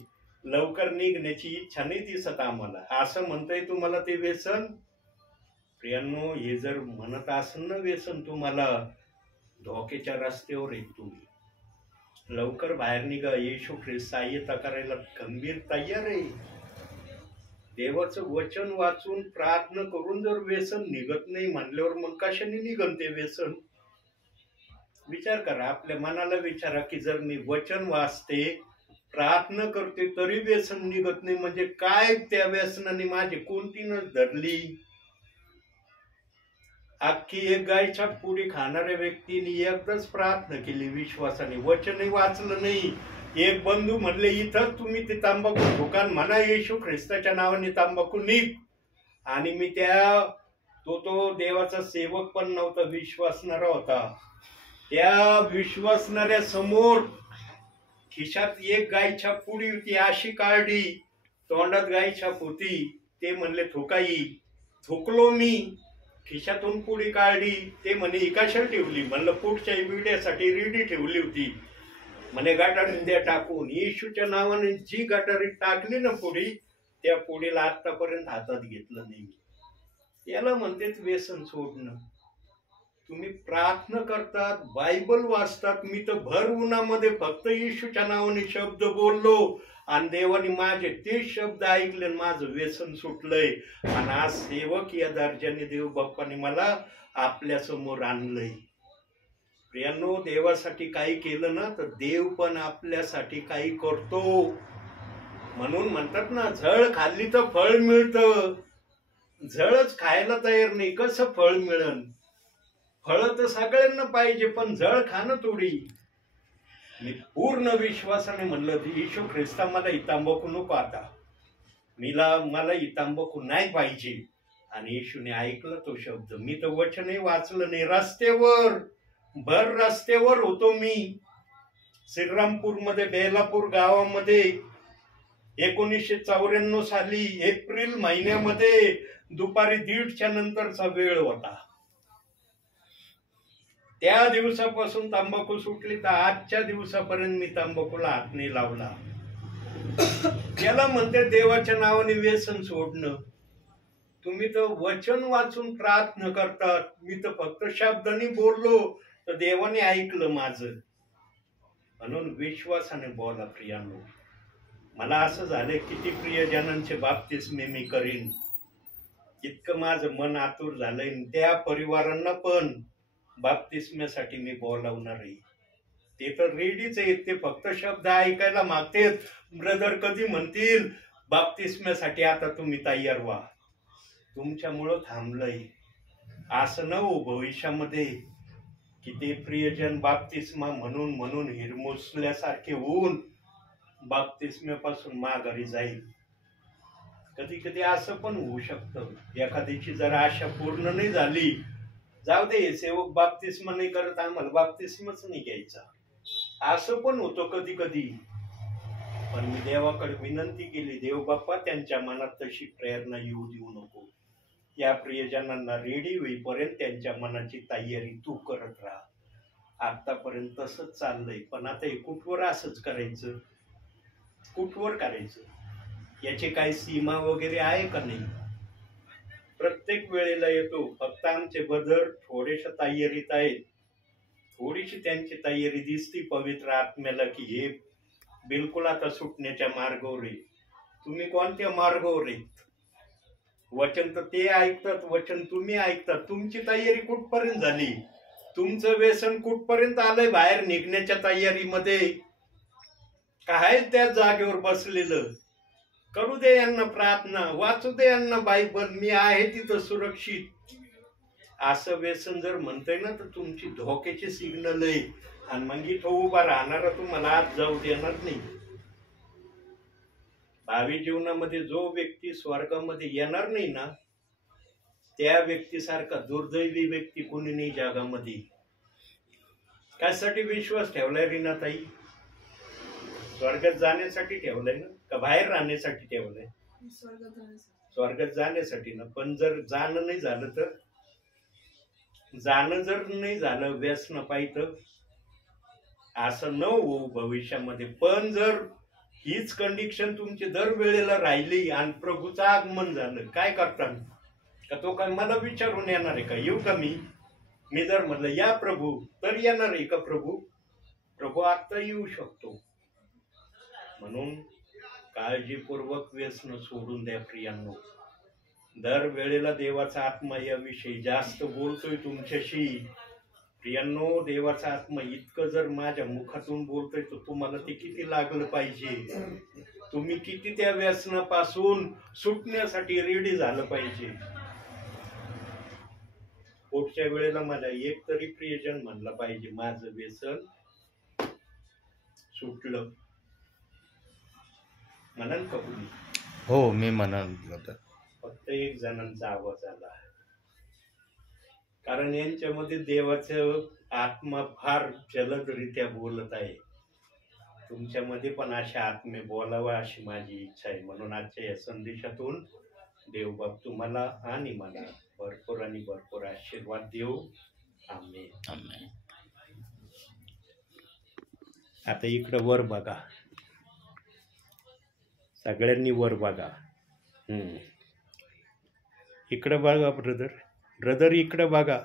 लवकर निघण्याची इच्छा नाही दिसत आम्हाला, असं म्हणतंय तुम्हाला ते व्यसन. प्रियांनो, हे जर म्हणत असेल ना व्यसन तुम्हाला, धोक्याच्या रस्त्यावर आहे तुम्ही. लवकर बाहेर निघा. येशू ख्रिस्त सहाय्यता करायला गंभीर तयार आहे. देवाचं वचन वाचून प्रार्थना करून जर व्यसन निघत नाही म्हणल्यावर मग कशाने निघन ते व्यसन? विचार करा, आपल्या मनाला विचारा की जर मी वचन वाचते, प्रार्थना करते तरी व्यसन निघत नाही म्हणजे काय? त्या व्यसनाने माझी कोणती नस धरली? अख्खी एक गायच्या पुढे खाणाऱ्या व्यक्तीने एकदाच प्रार्थना केली विश्वासाने, वचनही वाचलं नाही. एक बंधू म्हणले, इथं तुम्ही ते तांबाखू दुकान म्हणा, येशू ख्रिस्ताच्या नावाने तांबाखू निघ. आणि मी तो देवाचा सेवक पण नव्हता, विश्वासणारा होता. त्या विश्वासणाऱ्या समोर खिशात एक गायच्या पुडी होती, अशी काढली, तोंडात गायच्या पोती. ते म्हणले थुकाई. थुकलो मी. खिशातून पुडी काढली. ते म्हणे ही कशाला ठेवली? म्हणलं पुढच्या विड्यासाठी रेडी ठेवली होती. म्हणे गटारीत द्या टाकून. येशूच्या नावाने जी गटारीत टाकली ना पुडी, त्या पुडीला आतापर्यंत हातात घेतलं नाही. याला म्हणतात व्यसन सोडणं. तुम्ही प्रार्थना करतात, बायबल वाचतात, मी तर भर उन्हामध्ये फक्त येशूच्या नावाने शब्द बोललो आणि देवाने माझे ते शब्द ऐकले, माझं व्यसन सुटलंय. आणि आज सेवक या दर्जाने देव बाप्पाने मला आपल्या समोर आणलंय. प्रियांनो, देवासाठी काही केलं ना तर देव पण आपल्यासाठी काही करतो. म्हणून म्हणतात ना, झळ खाल्ली तर फळ मिळतं. झळच खायला तयार नाही, कसं फळ मिळन? फळ तर सगळ्यांना पाहिजे, पण झळ खाणं थोडी. मी पूर्ण विश्वासाने म्हणलं, येशू ख्रिस्ता मला ही तांबाखू नको आता, मला ही तांबाखू नाही पाहिजे. आणि येशूने ऐकलं तो शब्द. मी तर वचनही वाचलं नाही. भर रस्त्यावर होतो मी. श्रीरामपूरमध्ये, बेलापूर गावामध्ये 1994 साली एप्रिल महिन्यामध्ये दुपारी 1:30च्या नंतरचा वेळ होता. त्या दिवसापासून तंबाखू सुटली तर आजच्या दिवसापर्यंत मी तंबाखूला हात नाही लावला. त्याला म्हणते देवाच्या नावाने व्यसन सोडणं. तुम्ही तर वचन वाचून प्रार्थना करतात, मी तर फक्त शब्दांनी बोललो तर देवाने ऐकलं माझं. म्हणून विश्वासाने बोला प्रियांनो. मला असं झालंय, किती प्रियजनांचे बाप्तिस्मे मी करीन, इतकं माझं मन आतुर झालंय. त्या परिवारांना पण बाप्तिस्म्यासाठी मी बोलावणार आहे. ते तर रेडीच आहेत, ते फक्त शब्द ऐकायला मागतेत. ब्रदर कधी म्हणतील बाप्तिस्म्यासाठी, आता तुम्ही तयार व्हा. तुमच्यामुळं थांबलंय. असं न हो भविष्यामध्ये की ते प्रियजन बाप्तिस्मा म्हणून हिरमोसल्यासारखे होऊन बाप्तिस्म्यापासून माघारी जाईल. कधी कधी असं पण होऊ शकतं, एखाद्याची जर आशा पूर्ण नाही झाली, जाऊ दे सेवक बाप्तिस्मा नाही करत, आम्हाला बाप्तिस्माच नाही घ्यायचा, असं पण होतं कधी कधी. पण मी देवाकडे विनंती केली, देव बाप्पा त्यांच्या मनात तशी प्रेरणा येऊ देऊ नको. या प्रियजनांना रेडी होईपर्यंत त्यांच्या मनाची तयारी तू करत राहा. आतापर्यंत तसंच चाललंय, पण आता हे कुठवर असंच करायचं? कुठवर करायचं? याची काही सीमा वगैरे आहे का नाही? प्रत्येक वेळेला येतो, फक्त आमचे बदर थोडेशा तयारीत आहेत. थोडीशी त्यांची तयारी दिसती पवित्र आत्म्याला की हे बिलकुल आता सुटण्याच्या मार्गावर आहे. तुम्ही कोणत्या मार्गावर आहेत? वचन तर ते ऐकतात, वचन तुम्ही ऐकतात. तुमची तयारी कुठपर्यंत झाली? तुमचं व्यसन कुठपर्यंत आलंय बाहेर निघण्याच्या तयारीमध्ये? काय त्या जागेवर बसलेलं? करू दे यांना प्रार्थना, वाचू दे यांना बायबल, मी आहे तिथं सुरक्षित. असं व्यसन जर म्हणतंय ना तर तुमची धोक्याची सिग्नल आहे. आणि मग इथं उभा राहणारा तुम्हाला आत जाऊ देणार नाही. भावी जीवनामध्ये जो व्यक्ती स्वर्गामध्ये येणार नाही ना, त्या व्यक्तीसारखा दुर्दैवी व्यक्ती कोणी नाही जगामध्ये. कशासाठी विश्वास ठेवलाय रीनाताई? स्वर्गात जाण्यासाठी ठेवलाय ना, का बाहेर राहण्यासाठी ठेवलंय? स्वर्गात जाण्यासाठी ना. पण जर जाणं नाही झालं तर, जाणं जर नाही झालं व्यसन पाहिजे, असं न हो भविष्यामध्ये. पण जर हीच कंडिशन तुमची दर वेळेला राहिली आणि प्रभूचं आगमन झालं, काय करता? का तो काय मला विचारून येणार आहे का, येऊ का मी जर म्हटलं या प्रभू तर येणार आहे का प्रभू? प्रभू आता येऊ शकतो. म्हणून काळजीपूर्वक व्यसन सोडून द्या प्रियांनो. दर वेळेला देवाचा आत्मा याविषयी जास्त बोलतोय तुमच्याशी. प्रियांनो, देवाचा आत्मा इतकं जर माझ्या मुखातून बोलतोय तर तुम्हाला ते किती लागलं पाहिजे, तुम्ही किती त्या व्यसनापासून सुटण्यासाठी रेडी झालं पाहिजे. पुढच्या वेळेला मला एक तरी प्रियजन म्हणलं पाहिजे माझं व्यसन सुटलं. म्हणाल का तुम्ही? हो, मी म्हणाल तर. फक्त एक जणांचा आवाज आला, कारण यांच्यामध्ये देवाचं आत्मा फार जलदरित्या बोलत आहे. तुमच्यामध्ये पण अशा आत्मे बोलावा अशी माझी इच्छा आहे. म्हणून आजच्या या संदेशातून देवबाप तुम्हाला आणि मला भरपूर आणि भरपूर आशीर्वाद देऊ. आमेन. आमेन. आता इकडं वर बघा, सगळ्यांनी वर बघा. इकडं बघा ब्रदर इकडं बघा.